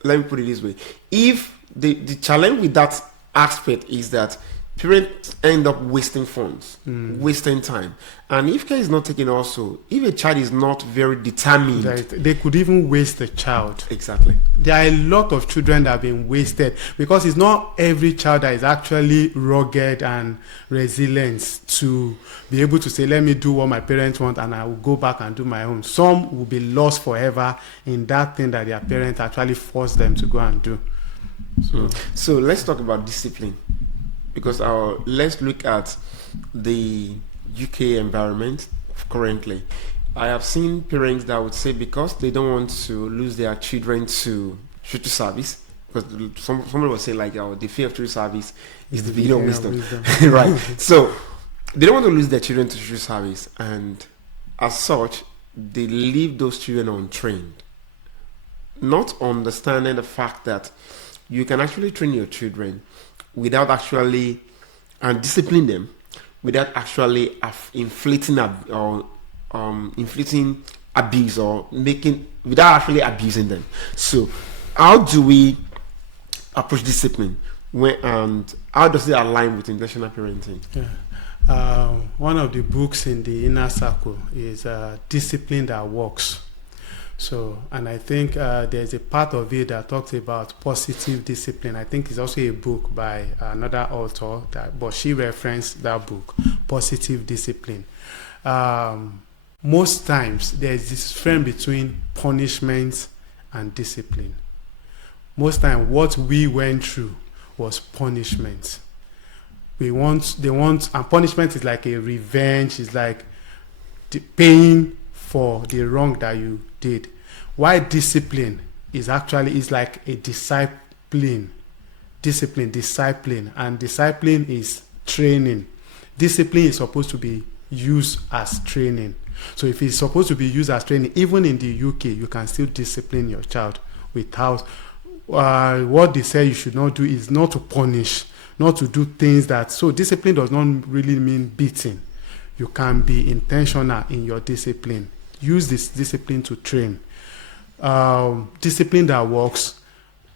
let me put it this way. If the challenge with that aspect is that parents end up wasting funds, wasting time. And if care is not taken also, if a child is not very determined, they could even waste the child. Exactly. There are a lot of children that have been wasted because it's not every child that is actually rugged and resilient to be able to say, let me do what my parents want and I will go back and do my own. Some will be lost forever in that thing that their parents actually forced them to go and do. So let's talk about discipline, because let's look at the UK environment currently. I have seen parents that would say because they don't want to lose their children to church service, because somebody will say like, the fear of church service is the beginning of wisdom. Right. So they don't want to lose their children to church service, and as such, they leave those children untrained, not understanding the fact that you can actually train your children without actually and discipline them without actually inflicting abuse or without actually abusing them. So how do we approach discipline and how does it align with intentional parenting? One of the books in the inner circle is Discipline That Works. So, and I think there's a part of it that talks about positive discipline. I think it's also a book by another author, but she referenced that book, Positive Discipline. Most times, there's this friend between punishment and discipline. Most time, what we went through was punishment. And punishment is like a revenge. It's like paying for the wrong that you did. Why discipline is like a discipline, and discipline is training. Discipline is supposed to be used as training. So if it's supposed to be used as training, even in the UK, you can still discipline your child without what they say you should not do is not to punish, not to do things that. So discipline does not really mean beating. You can be intentional in your discipline. Use this discipline to train. Discipline that works.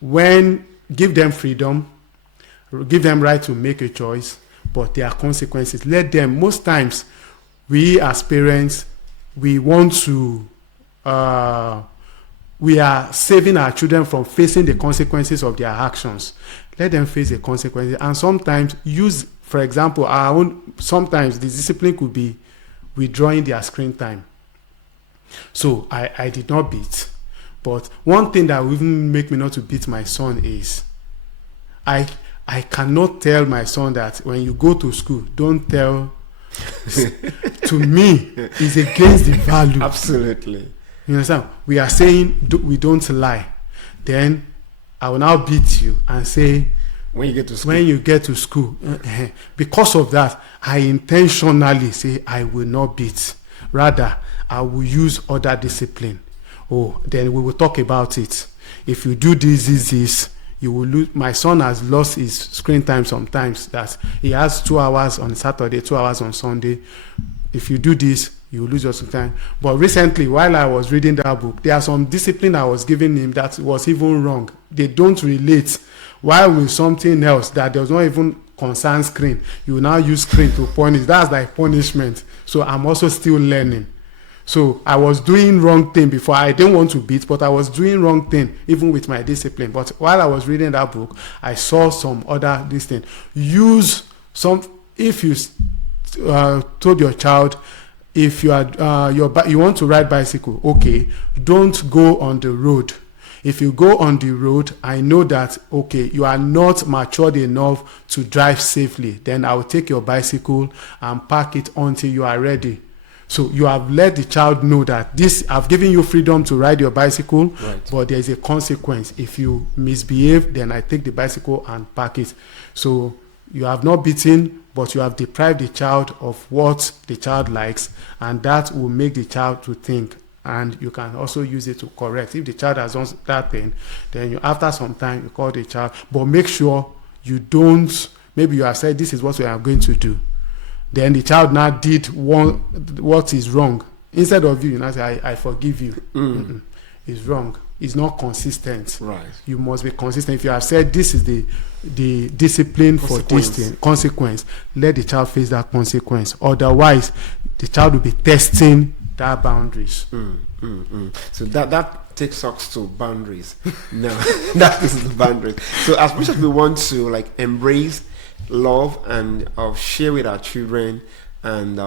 Give them freedom, give them right to make a choice, but there are consequences. Let them. Most times, we as parents, we want to. We are saving our children from facing the consequences of their actions. Let them face the consequences, and sometimes for example, sometimes the discipline could be withdrawing their screen time. So I did not beat. But one thing that will even make me not to beat my son is I cannot tell my son that when you go to school, don't tell. To me, it's against the value. Absolutely. You understand? We are saying we don't lie. Then I will now beat you and say, when you get to school. Because of that, I intentionally say I will not beat. Rather, I will use other discipline. Then we will talk about it. If you do this, you will lose. My son has lost his screen time sometimes. That he has 2 hours on Saturday, 2 hours on Sunday. If you do this, you will lose your screen time. But recently, while I was reading that book, there are some discipline I was giving him that was even wrong. They don't relate. While with something else that does not even concern screen, you now use screen to punish. That's like punishment. So I'm also still learning. So I was doing wrong thing before. I didn't want to beat, but I was doing wrong thing even with my discipline. But while I was reading that book, I saw some other thing. If you told your child, if you are you want to ride bicycle, okay, don't go on the road. If you go on the road, I know that, okay, you are not matured enough to drive safely. Then I will take your bicycle and park it until you are ready. So you have let the child know that I've given you freedom to ride your bicycle, right, but there is a consequence. If you misbehave, then I take the bicycle and park it. So you have not beaten, but you have deprived the child of what the child likes, and that will make the child to think. And you can also use it to correct. If the child has done that thing, then after some time, you call the child. But make sure you don't, maybe you have said, this is what we are going to do. Then the child now did what is wrong. Instead of you now say, I forgive you. It's wrong. is not consistent. Right. You must be consistent. If you have said this is the discipline for this thing, consequence, let the child face that consequence. Otherwise, the child will be testing that boundaries. So that takes us to boundaries. Now, that is the boundaries. So as much as we want to like embrace love and share with our children and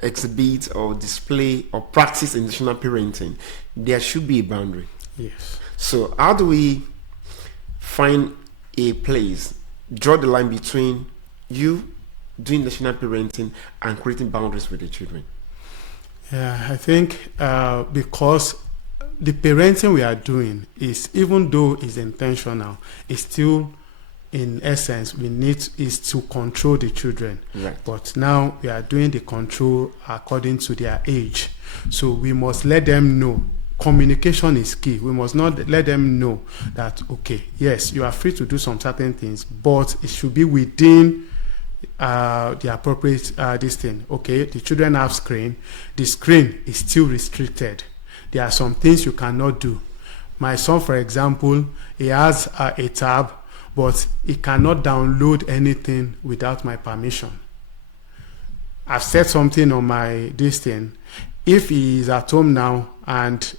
exhibit or display or practice intentional parenting, there should be a boundary. Yes. So how do we find a place, draw the line between you doing intentional parenting and creating boundaries with the children? Yeah, I think because the parenting we are doing is, even though it's intentional, it's still, in essence, is to control the children. Right. But now we are doing the control according to their age. So we must let them know. Communication is key. We must not let them know that, okay, yes, you are free to do some certain things, but it should be within the appropriate this thing. Okay, the children have screen. The screen is still restricted. There are some things you cannot do. My son, for example, he has a tab, but he cannot download anything without my permission. I've set something on my this thing. If he is at home now and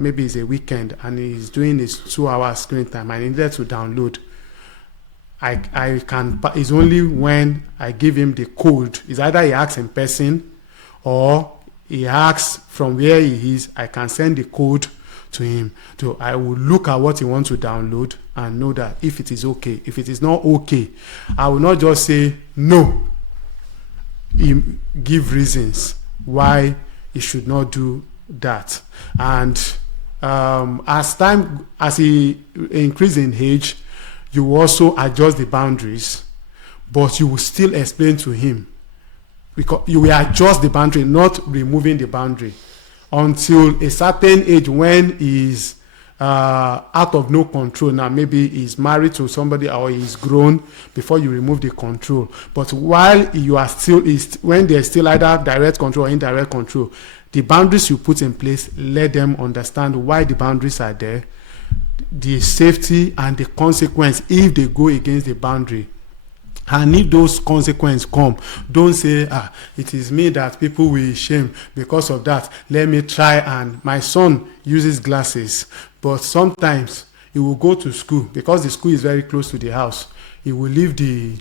maybe it's a weekend and he's doing his 2-hour screen time, I needed to download. I can. It's only when I give him the code. It's either he asks in person or he asks from where he is. I can send the code to him. So I will look at what he wants to download and know that if it is okay. If it is not okay, I will not just say no. Give reasons why he should not do that. And as he increases in age, you also adjust the boundaries, but you will still explain to him, because you will adjust the boundary, not removing the boundary, until a certain age when he's out of no control. Now maybe he's married to somebody or he's grown, before you remove the control. But while you are still, when there's still either direct control or indirect control, the boundaries you put in place, let them understand why the boundaries are there, the safety and the consequence if they go against the boundary. And if those consequences come, don't say, it is me that people will shame because of that. Let me try. And my son uses glasses, but sometimes he will go to school because the school is very close to the house. He will leave the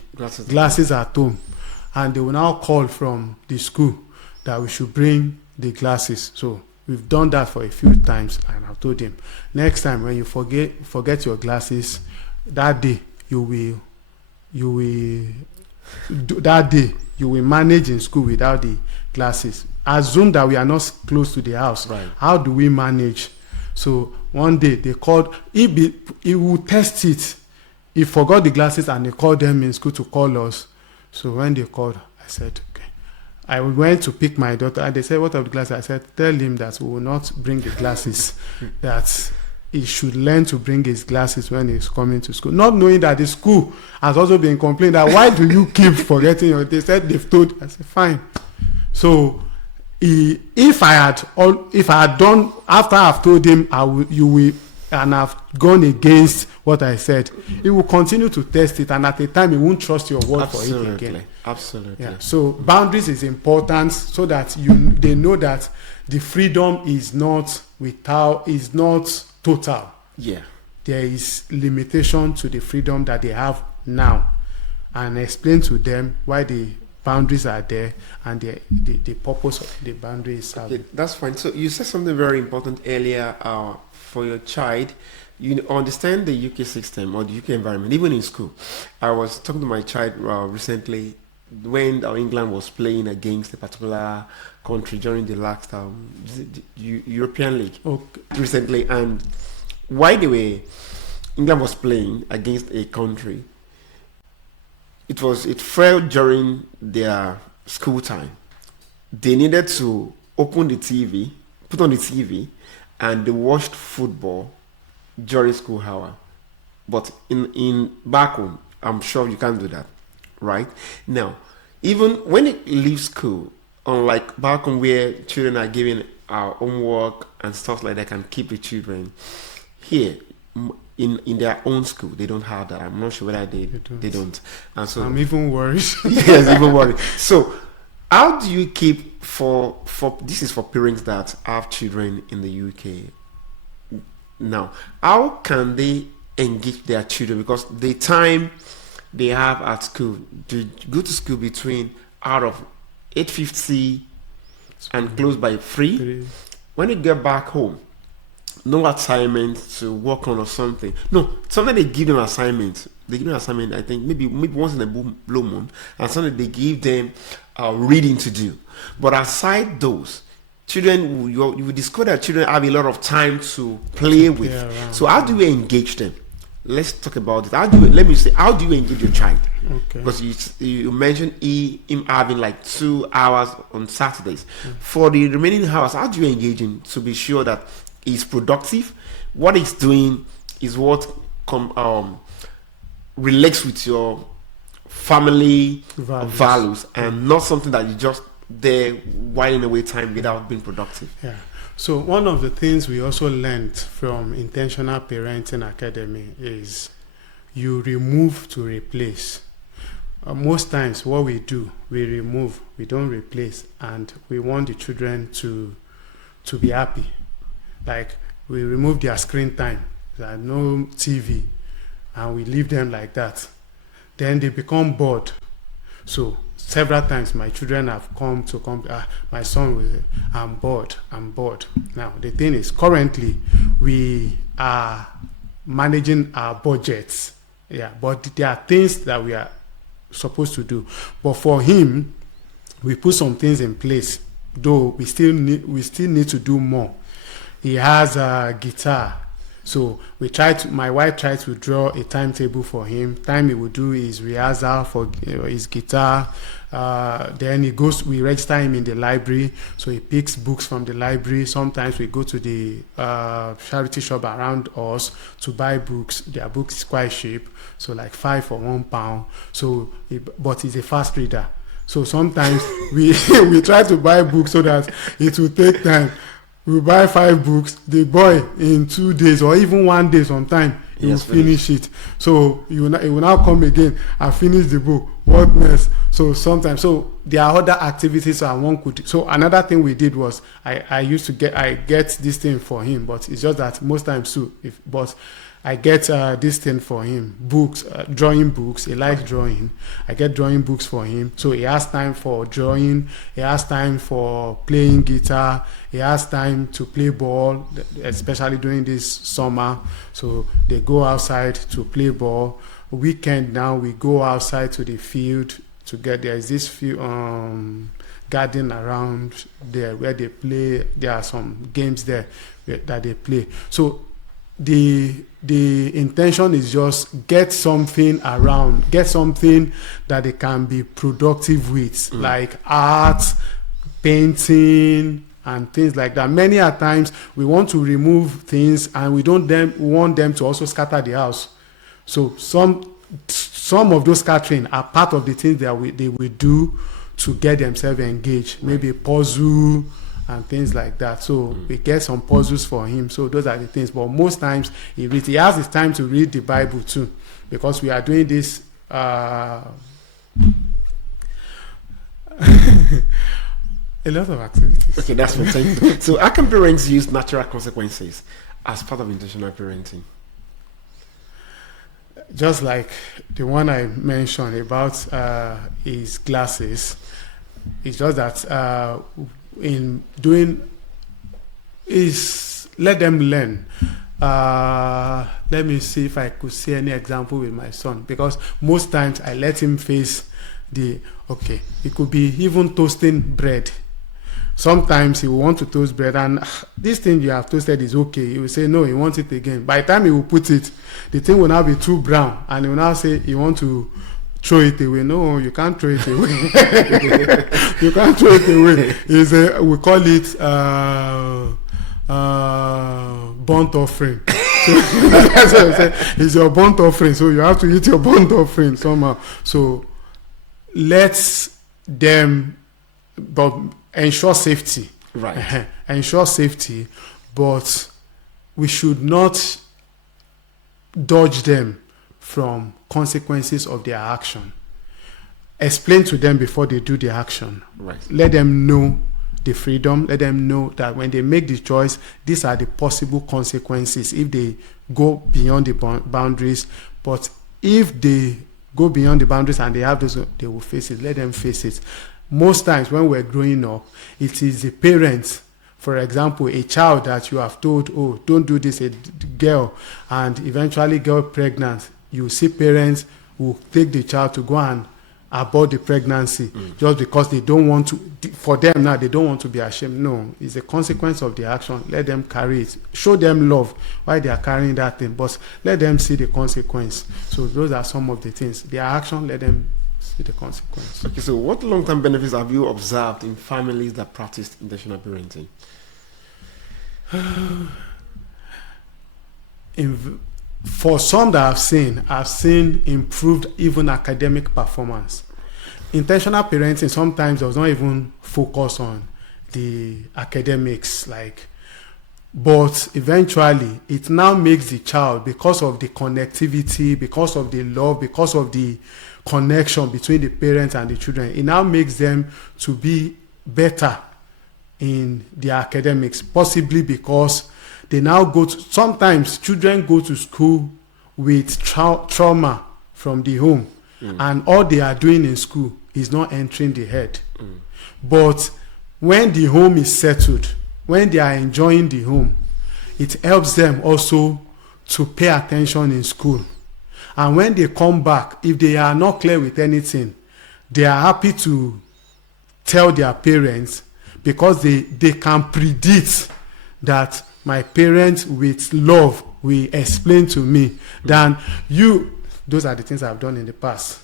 glasses at home, and they will now call from the school that we should bring the glasses. So we've done that for a few times, and I've told him, next time when you forget your glasses, that day you will manage in school without the glasses. Assume that we are not close to the house. Right. How do we manage? So one day they called. He will test it. He forgot the glasses, and they called them in school to call us. So when they called, I said, I went to pick my daughter, and they said, what are the glasses? I said, tell him that we will not bring the glasses, that he should learn to bring his glasses when he's coming to school. Not knowing that the school has also been complaining that, why do you keep forgetting your, they said they've told. I said, fine. So if I had done, after I've told him, you will, and I've gone against what I said, he will continue to test it, and at the time he won't trust your word for it again. Absolutely. Yeah. So boundaries is important, so that they know that the freedom is not total. Yeah. There is limitation to the freedom that they have now, and explain to them why the boundaries are there and the purpose of the boundaries. Okay, that's fine. So you said something very important earlier. For your child, you understand the UK system or the UK environment, even in school. I was talking to my child recently when England was playing against a particular country during the last European League recently, and while England was playing against a country, it fell during their school time. They needed to put on the TV, and they watched football during school hour. But in back home, I'm sure you can't do that, right? Now, even when it leaves school, unlike back home where children are given homework and stuff like that can keep the children here. In their own school, they don't have that. I'm not sure whether they don't. And so I'm even worried. yes, even worried. So how do you keep for this is for parents that have children in the UK now? How can they engage their children? Because the time they have at school, to go to school between out of 8:50 and close by 3. When they get back home, no assignment to work on or something. No, sometimes they give them assignments. They give them assignment, I think, maybe once in a blue moon, and sometimes they give them reading to do. But aside those, children, you will discover that children have a lot of time to play with. So how do you engage them? Let's talk about it. How do you engage your child? Okay. Because you mentioned him having like 2 hours on Saturdays. For the remaining hours, how do you engage him to be sure that he's productive? What he's doing is what relates with your family values and not something that you just there whiling away time without being productive. Yeah. So one of the things we also learned from Intentional Parenting Academy is you remove to replace. Most times what we do, we remove, we don't replace, and we want the children to be happy. Like we remove their screen time, there no TV, and we leave them like that. Then they become bored. So several times my children have come, my son will say, I'm bored. Now the thing is, currently we are managing our budgets. Yeah, but there are things that we are supposed to do. But for him, we put some things in place, though we still need to do more. He has a guitar. So my wife tried to draw a timetable for him. Time he will do his rehearsal for his guitar. Then we register him in the library. So he picks books from the library. Sometimes we go to the charity shop around us to buy books. Their books is quite cheap. So like 5 for £1. So, but he's a fast reader. So sometimes we try to buy books so that it will take time. We buy 5 books, the boy in 2 days or even 1 day sometime, he will finish it. So he will now come again and finish the book. What next? So sometimes, there are other activities that one could. So another thing we did was I get this thing for him, but it's just that most times too, but I get this thing for him, books, drawing books. He likes drawing. I get drawing books for him. So he has time for drawing. He has time for playing guitar. He has time to play ball, especially during this summer. So they go outside to play ball. Weekend now, we go outside to the field to get, there is this field, garden around there where they play. There are some games there that they play. So the intention is just get something that they can be productive with, like art, painting, and things like that. Many a times we want to remove things and we don't want them to also scatter the house. So some of those scattering are part of the things that they will do to get themselves engaged. Maybe a puzzle and things like that. So we get some puzzles for him. So those are the things. But most times he has his time to read the Bible too, because we are doing this a lot of activities. Okay, that's what I'm saying. So how can parents use natural consequences as part of intentional parenting? Just like the one I mentioned about his glasses, it's just that in doing is let them learn. Let me see if I could see any example with my son, because most times I let him face it could be even toasting bread. Sometimes he will want to toast bread and this thing you have toasted is okay. He will say no, he wants it again. By the time he will put it, the thing will now be too brown and he will now say he wants to throw it away. No, you can't throw it away. You can't throw it away. We call it burnt offering. So that's what I said. It's your burnt offering. So you have to eat your burnt offering somehow. So let them ensure safety. Right. ensure safety, but we should not dodge them from consequences of their action. Explain to them before they do the action. Right. Let them know the freedom. Let them know that when they make the choice, these are the possible consequences if they go beyond the boundaries. But if they go beyond the boundaries and they have those, they will face it. Let them face it. Most times when we're growing up, it is the parents. For example, a child that you have told, oh, don't do this, a girl, and eventually get pregnant. You see parents who take the child to go and abort the pregnancy just because they don't want to. For them now, they don't want to be ashamed. No, it's a consequence of the action. Let them carry it. Show them love while they are carrying that thing, but let them see the consequence. So those are some of the things. Their action, let them see the consequence. Okay, so what long-term benefits have you observed in families that practice intentional parenting? For some that I've seen improved even academic performance. Intentional parenting sometimes does not even focus on the academics, but eventually it now makes the child, because of the connectivity, because of the love, because of the connection between the parents and the children, it now makes them to be better in their academics, possibly because they now sometimes children go to school with trauma from the home, and all they are doing in school is not entering the head. But when the home is settled, when they are enjoying the home, it helps them also to pay attention in school. And when they come back, if they are not clear with anything, they are happy to tell their parents, because they can predict that my parents with love will explain to me than you. Those are the things I've done in the past.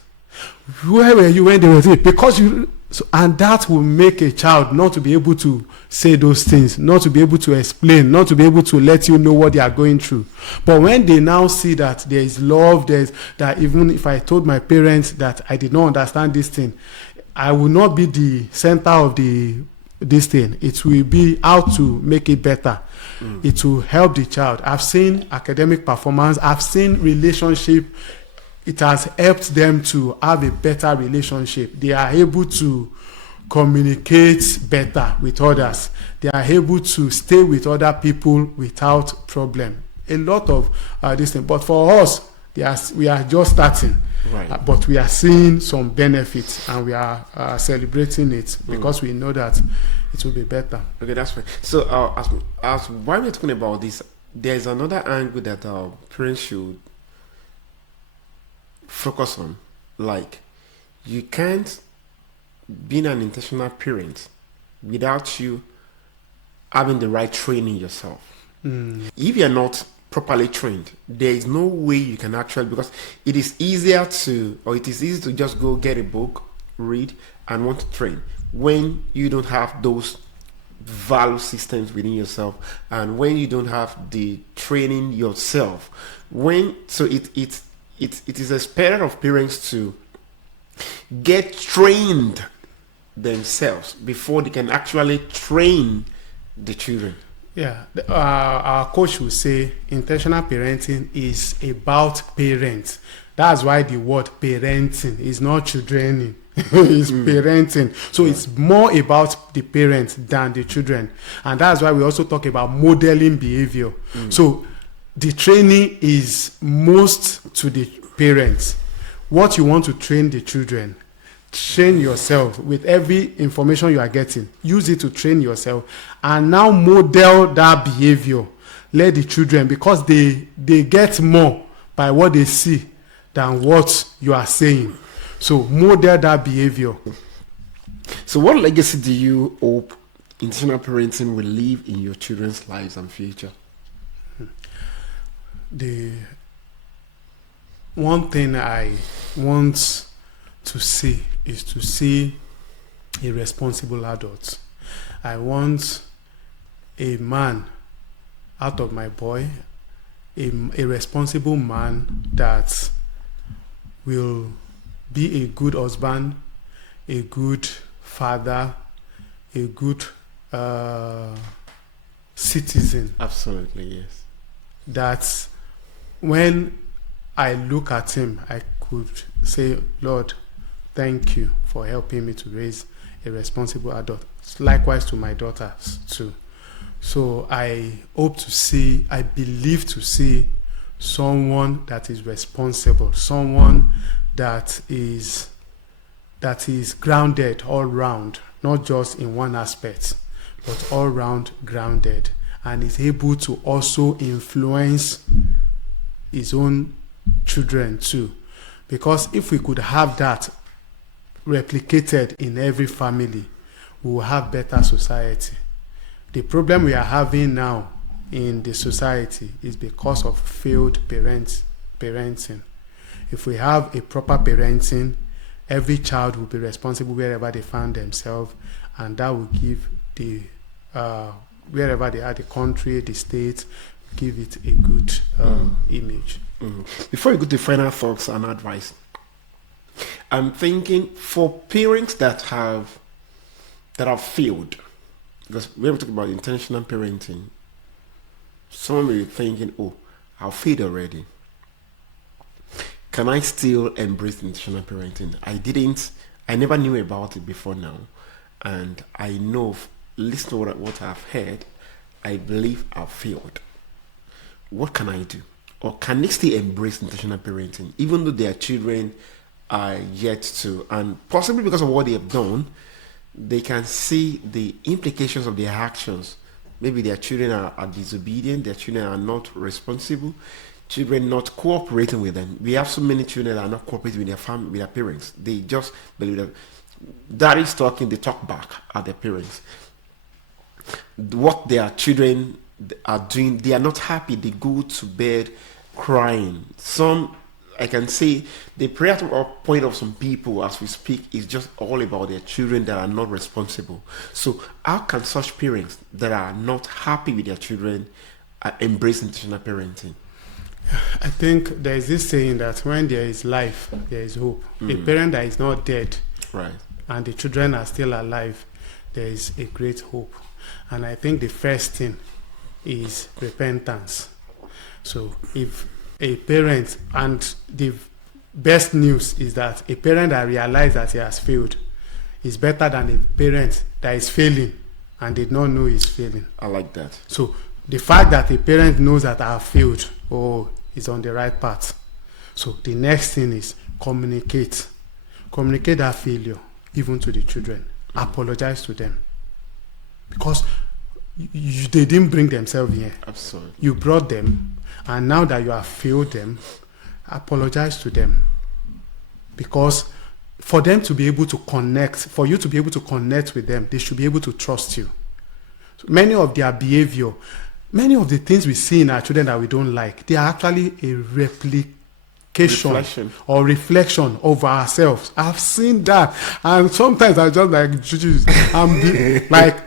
Where were you when they were doing? Because you. So, and that will make a child not to be able to say those things, not to be able to explain, not to be able to let you know what they are going through. But when they now see that there is love, that even if I told my parents that I did not understand this thing, I will not be the center of this thing. It will be how to make it better. It will help the child. I've seen academic performance. I've seen relationship. It has helped them to have a better relationship. They are able to communicate better with others. They are able to stay with other people without problem. A lot of this thing. But for us, we are just starting. Right. But we are seeing some benefits, and we are celebrating it because we know that it will be better. Okay, that's fine. So as while we're talking about this, there's another angle that parents should focus on. Like, you can't be an intentional parent without you having the right training yourself. If you're not properly trained, there is no way you can actually, because it is easy to just go get a book, read, and want to train when you don't have those value systems within yourself, and when you don't have the training yourself. It is expected of parents to get trained themselves before they can actually train the children. Yeah, our coach will say intentional parenting is about parents. That's why the word parenting is not children. It's parenting. So it's more about the parents than the children. And that's why we also talk about modeling behavior. So the training is most to the parents. What you want to train the children, train yourself with every information you are getting. Use it to train yourself, and now model that behavior. Let the children, because they get more by what they see than what you are saying. So model that behavior. So what legacy do you hope intentional parenting will leave in your children's lives and future? The one thing I want to see is to see a responsible adult. I want a man out of my boy, a responsible man that will be a good husband, a good father, a good citizen. Absolutely, yes. That when I look at him, I could say, Lord, thank you for helping me to raise a responsible adult. Likewise to my daughters too. So I believe to see someone that is responsible, someone that is grounded all round, not just in one aspect, but all round grounded, and is able to also influence his own children too. Because if we could have that replicated in every family, we will have better society. The problem we are having now in the society is because of failed parenting. If we have a proper parenting, every child will be responsible wherever they find themselves, and that will give the wherever they are, the country, the state, give it a good image. Before we go to final thoughts and advice, I'm thinking for parents that have failed, because we were talking about intentional parenting. Some may be thinking, "Oh, I've failed already. Can I still embrace intentional parenting? I never knew about it before now, and I know, listen to what I've heard, I believe I've failed. What can I do? Or can they still embrace intentional parenting, even though their children are yet to, and possibly because of what they have done, they can see the implications of their actions. Maybe their children are disobedient, their children are not responsible, children not cooperating with them. We have so many children that are not cooperating with their family, with their parents. They just believe that daddy's talking, they talk back at their parents. What their children are doing, they are not happy. They go to bed crying. Some, I can say, the prayer point of some people as we speak is just all about their children that are not responsible. So how can such parents that are not happy with their children embrace intentional parenting? I think there is this saying that when there is life, there is hope. A parent that is not dead, right, and the children are still alive, there is a great hope. And I think the first thing is repentance. So if a parent, and the best news is that a parent that realizes that he has failed is better than a parent that is failing and did not know he's failing. I like that. So the fact that a parent knows that I have failed, is on the right path. So the next thing is communicate. Communicate that failure even to the children. Apologize to them. Because they didn't bring themselves here. Absolutely. You brought them, and now that you have failed them, apologize to them. Because for them to be able to connect, for you to be able to connect with them, they should be able to trust you. So many of their behavior, many of the things we see in our children that we don't like, they are actually a reflection of ourselves. I've seen that, and sometimes I just like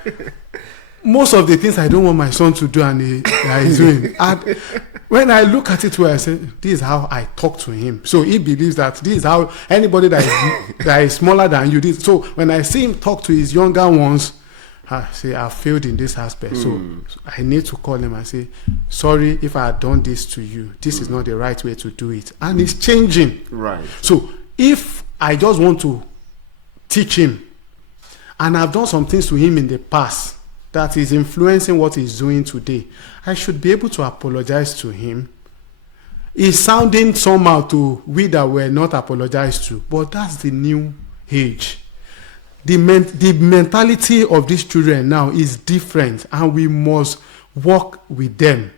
most of the things I don't want my son to do, and he's doing. And when I look at it, where I say, this is how I talk to him. So he believes that this is how anybody that is smaller than you. So when I see him talk to his younger ones, I say, I failed in this aspect. So I need to call him and say, sorry if I had done this to you. This is not the right way to do it. And it's changing. Right. So if I just want to teach him, and I've done some things to him in the past that is influencing what he's doing today, I should be able to apologize to him. It's sounding somehow to we that were not apologized to, but that's the new age. The mentality of these children now is different, and we must work with them.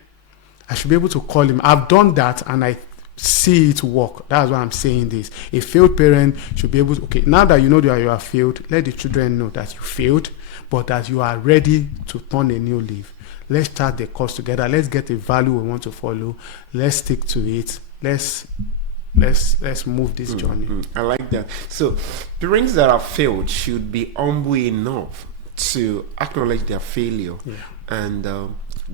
I should be able to call him. I've done that, and I see it work. That's why I'm saying this. A failed parent should be able to, okay, now that you know that you have failed, let the children know that you failed, but that you are ready to turn a new leaf. Let's start the course together. Let's get a value we want to follow. Let's stick to it. Let's move this journey. I like that. So parents that have failed should be humble enough to acknowledge their failure, and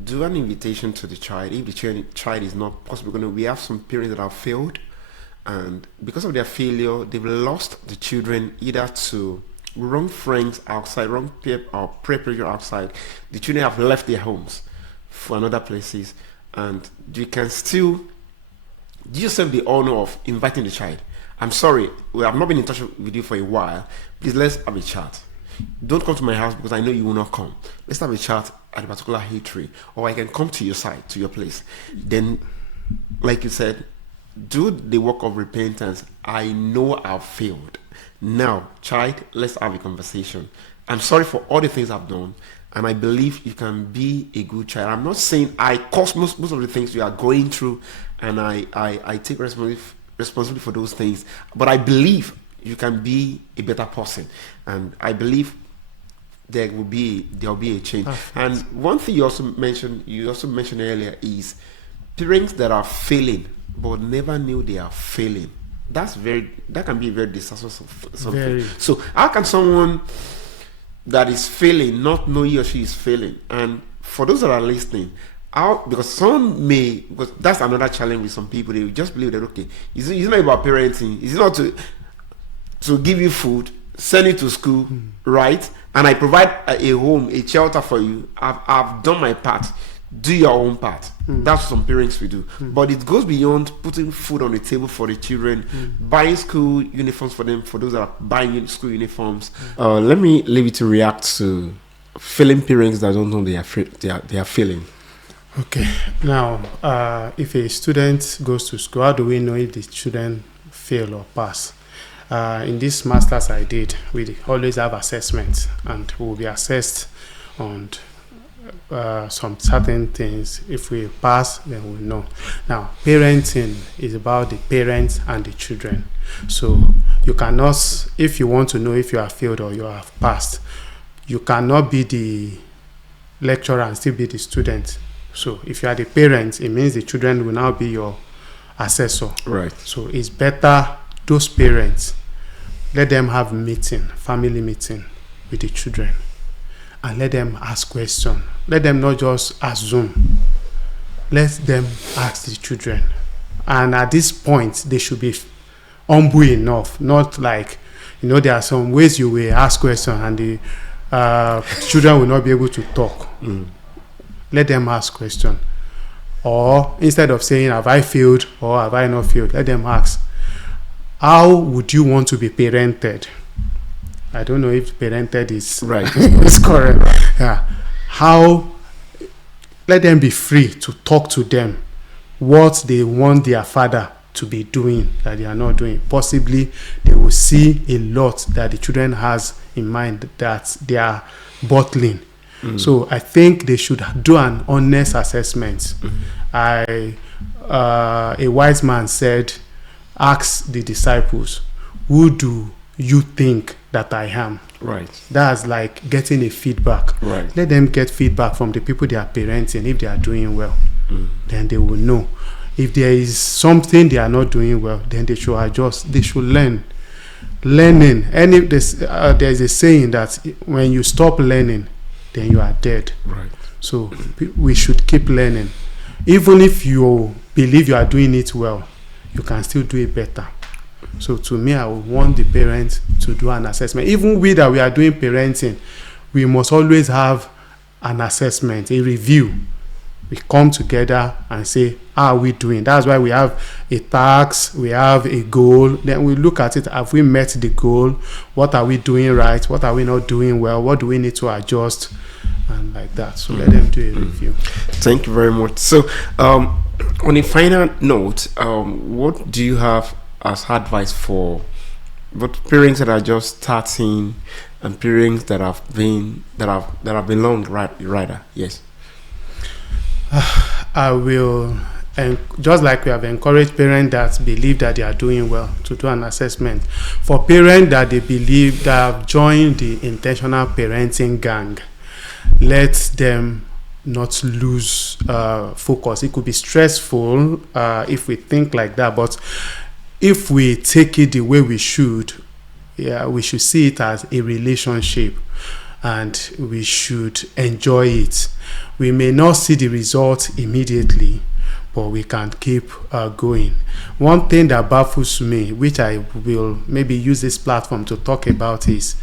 do an invitation to the child. If the child is not possible, we have some parents that have failed, and because of their failure, they've lost the children either to wrong friends outside, wrong peer or peer pressure outside, the children have left their homes for another places, and you can still do yourself the honor of inviting the child. I'm sorry, I've not been in touch with you for a while. Please, let's have a chat. Don't come to my house because I know you will not come. Let's have a chat at a particular tree, or I can come to your side, to your place. Then, like you said, do the work of repentance. I know I've failed. Now, child, let's have a conversation. I'm sorry for all the things I've done, and I believe you can be a good child. I'm not saying I caused most of the things you are going through, and I take responsibility for those things, but I believe you can be a better person, and I believe there will be a change. Perfect. And one thing you also mentioned earlier is parents that are failing but never knew they are failing. That can be very disastrous of something. Very. So how can someone that is failing not know he or she is failing? And for those that are listening, because that's another challenge with some people. They just believe that, okay, it's not about parenting. It's not to give you food, send you to school, right? And I provide a home, a shelter for you. I've done my part. Do your own part. That's what some parents will do. But it goes beyond putting food on the table for the children, buying school uniforms for them, for those that are buying school uniforms. Let me leave it to react to failing parents that don't know they are failing. Okay. Now, if a student goes to school, how do we know if the children fail or pass? In this master's I did, we always have assessments, and we'll be assessed on some certain things. If we pass, then we'll know. Now, parenting is about the parents and the children. So you cannot, if you want to know if you have failed or you have passed, you cannot be the lecturer and still be the student. So if you are the parent, it means the children will now be your assessor. Right. So it's better those parents, let them have family meeting with the children, and let them ask questions. Let them not just assume. Let them ask the children. And at this point, they should be humble enough. Not like, there are some ways you will ask questions and the children will not be able to talk. Let them ask questions. Or instead of saying, have I failed or have I not failed, let them ask, how would you want to be parented? I don't know if parented is right. It's correct. Yeah. Let them be free to talk to them what they want their father to be doing that they are not doing. Possibly they will see a lot that the children has in mind that they are bottling. So I think they should do an honest assessment. A wise man said, ask the disciples, who do you think that I am? Right. That's like getting a feedback. Right. Let them get feedback from the people they are parenting. If they are doing well, then they will know. If there is something they are not doing well, then they should adjust. They should learn. Learning. There's a saying that when you stop learning, then you are dead. Right. So we should keep learning. Even if you believe you are doing it well, you can still do it better. So to me, I would want the parents to do an assessment. Even we that we are doing parenting, we must always have an assessment, a review. We come together and say, how are we doing? That's why we have a task, we have a goal. Then we look at it, have we met the goal? What are we doing right? What are we not doing well? What do we need to adjust? And like that. So let them do a review. Thank you very much. So on a final note, what do you have as advice for both parents that are just starting and parents that have been long rather? Yes. I will, and just like we have encouraged parents that believe that they are doing well to do an assessment. For parents that they believe that have joined the intentional parenting gang, let them not lose focus. It could be stressful if we think like that, but if we take it the way we should, we should see it as a relationship and we should enjoy it. We may not see the result immediately, but we can keep going. One thing that baffles me, which I will maybe use this platform to talk about, is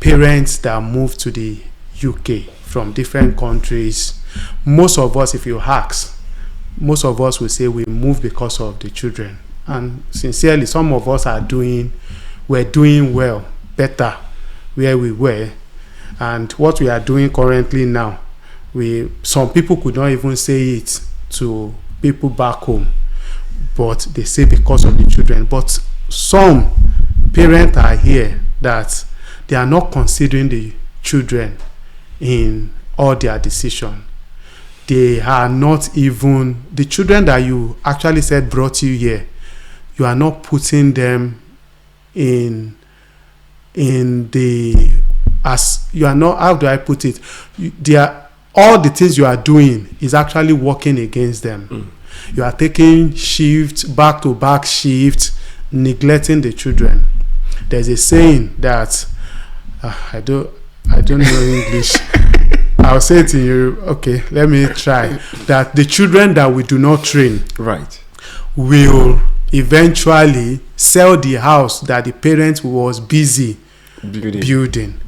parents that move to the UK from different countries. Most of us, if you ask, most of us will say we move because of the children. And sincerely, some of us we're doing well, better where we were. And what we are doing currently now, some people could not even say it to people back home, but they say because of the children. But some parents are here that they are not considering the children in all their decision. They are not even the children that you actually said brought you here. You are not putting them in the, as you are not, how do I put it? They are, all the things you are doing is actually working against them. You are taking shift, back to back shift, neglecting the children. There's a saying that I don't know English. I'll say it in you. Okay, let me try. That the children that we do not train, right, will eventually sell the house that the parent was busy building.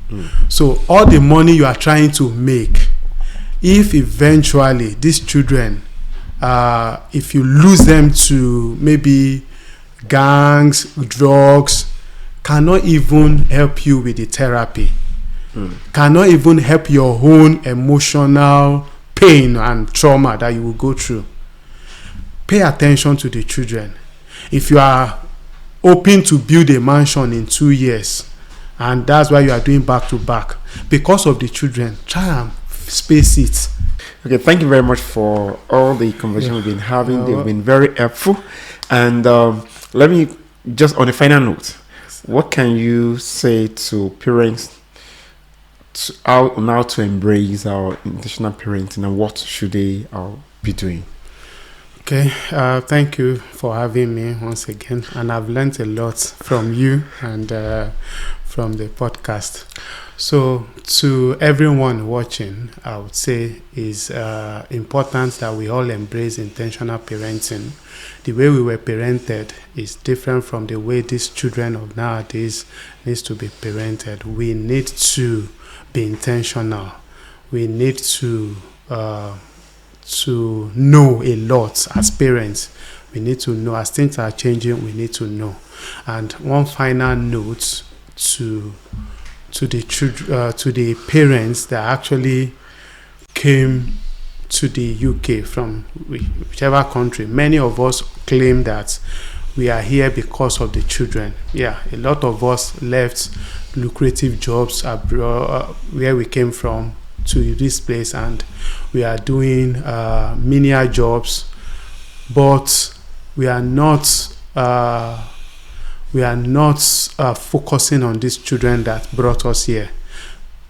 So all the money you are trying to make, if eventually these children, if you lose them to maybe gangs, drugs, cannot even help you with the therapy, cannot even help your own emotional pain and trauma that you will go through. Pay attention to the children. If you are hoping to build a mansion in 2 years, and that's why you are doing back to back, because of the children, try and space it. Okay, thank you very much for all the conversation we've been having. They've been very helpful. And let me, just on a final note, what can you say to parents how now to embrace our intentional parenting, and what should they be doing? Okay, thank you for having me once again, and I've learned a lot from you and from the podcast. So to everyone watching, I would say is important that we all embrace intentional parenting. The way we were parented is different from the way these children of nowadays needs to be parented. We need to be intentional. We need to know a lot as parents. We need to know, as things are changing, we need to know. And one final note to the parents that actually came to the UK from whichever country. Many of us claim that we are here because of the children. Yeah, a lot of us left lucrative jobs abroad, where we came from, to this place, and we are doing menial jobs, but we are not focusing on these children that brought us here.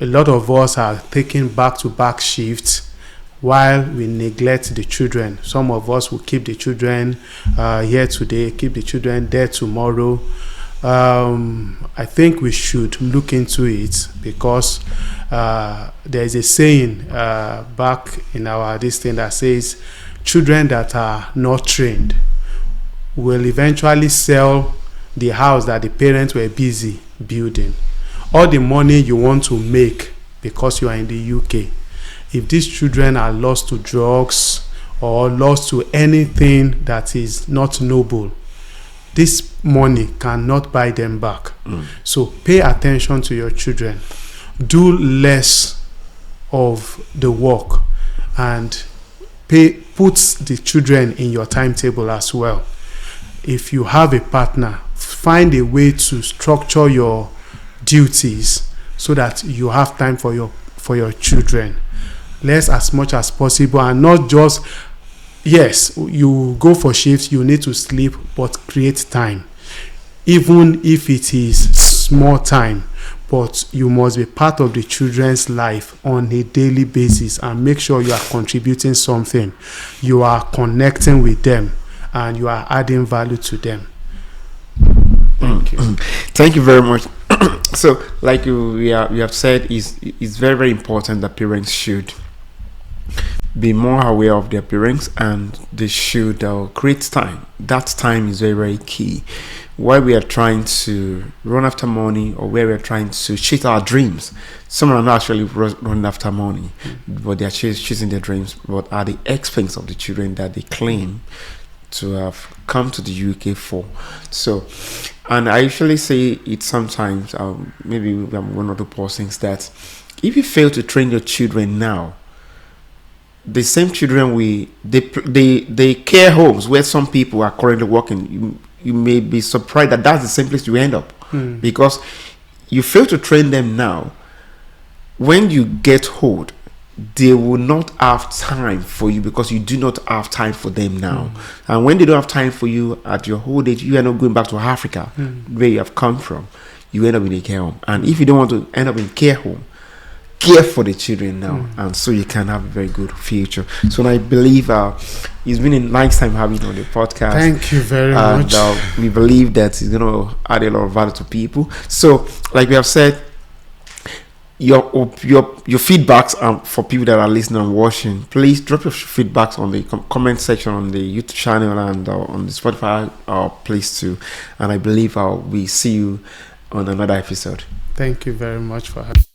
A lot of us are taking back-to-back shifts while we neglect the children. Some of us will keep the children here today, keep the children there tomorrow. I think we should look into it, because there is a saying back in our this thing that says children that are not trained will eventually sell the house that the parents were busy building. All the money you want to make because you are in the UK, if these children are lost to drugs or lost to anything that is not noble, this money cannot buy them back. So pay attention to your children. Do less of the work, and put the children in your timetable as well. If you have a partner, find a way to structure your duties so that you have time for your children. Less as much as possible, and not just, yes, you go for shifts, you need to sleep, but create time. Even if it is small time, but you must be part of the children's life on a daily basis, and make sure you are contributing something. You are connecting with them, and you are adding value to them. Thank you. Thank you very much. So, like we have said, is very, very important that parents should be more aware of their parents, and they should create time. That time is very, very key. Why we are trying to run after money, or where we are trying to chase our dreams. Some are not actually running after money, but they are chasing their dreams, but at the expense of the children that they claim to have come to the UK for. So, and I usually say it sometimes, maybe I'm one of the persons, that if you fail to train your children now, the same children they care homes where some people are currently working, you may be surprised that that's the same place you end up, because you fail to train them now. When you get old, they will not have time for you, because you do not have time for them now. And when they don't have time for you at your old age, you are not going back to Africa, where you have come from. You end up in a care home. And if you don't want to end up in care home, care for the children now, and so you can have a very good future. So I believe it's been a nice time having you on the podcast. Thank you very much. We believe that it's going to add a lot of value to people. So, like we have said, your feedbacks for people that are listening and watching, please drop your feedbacks on the comment section on the YouTube channel and on the Spotify place too. And I believe we see you on another episode. Thank you very much for having me.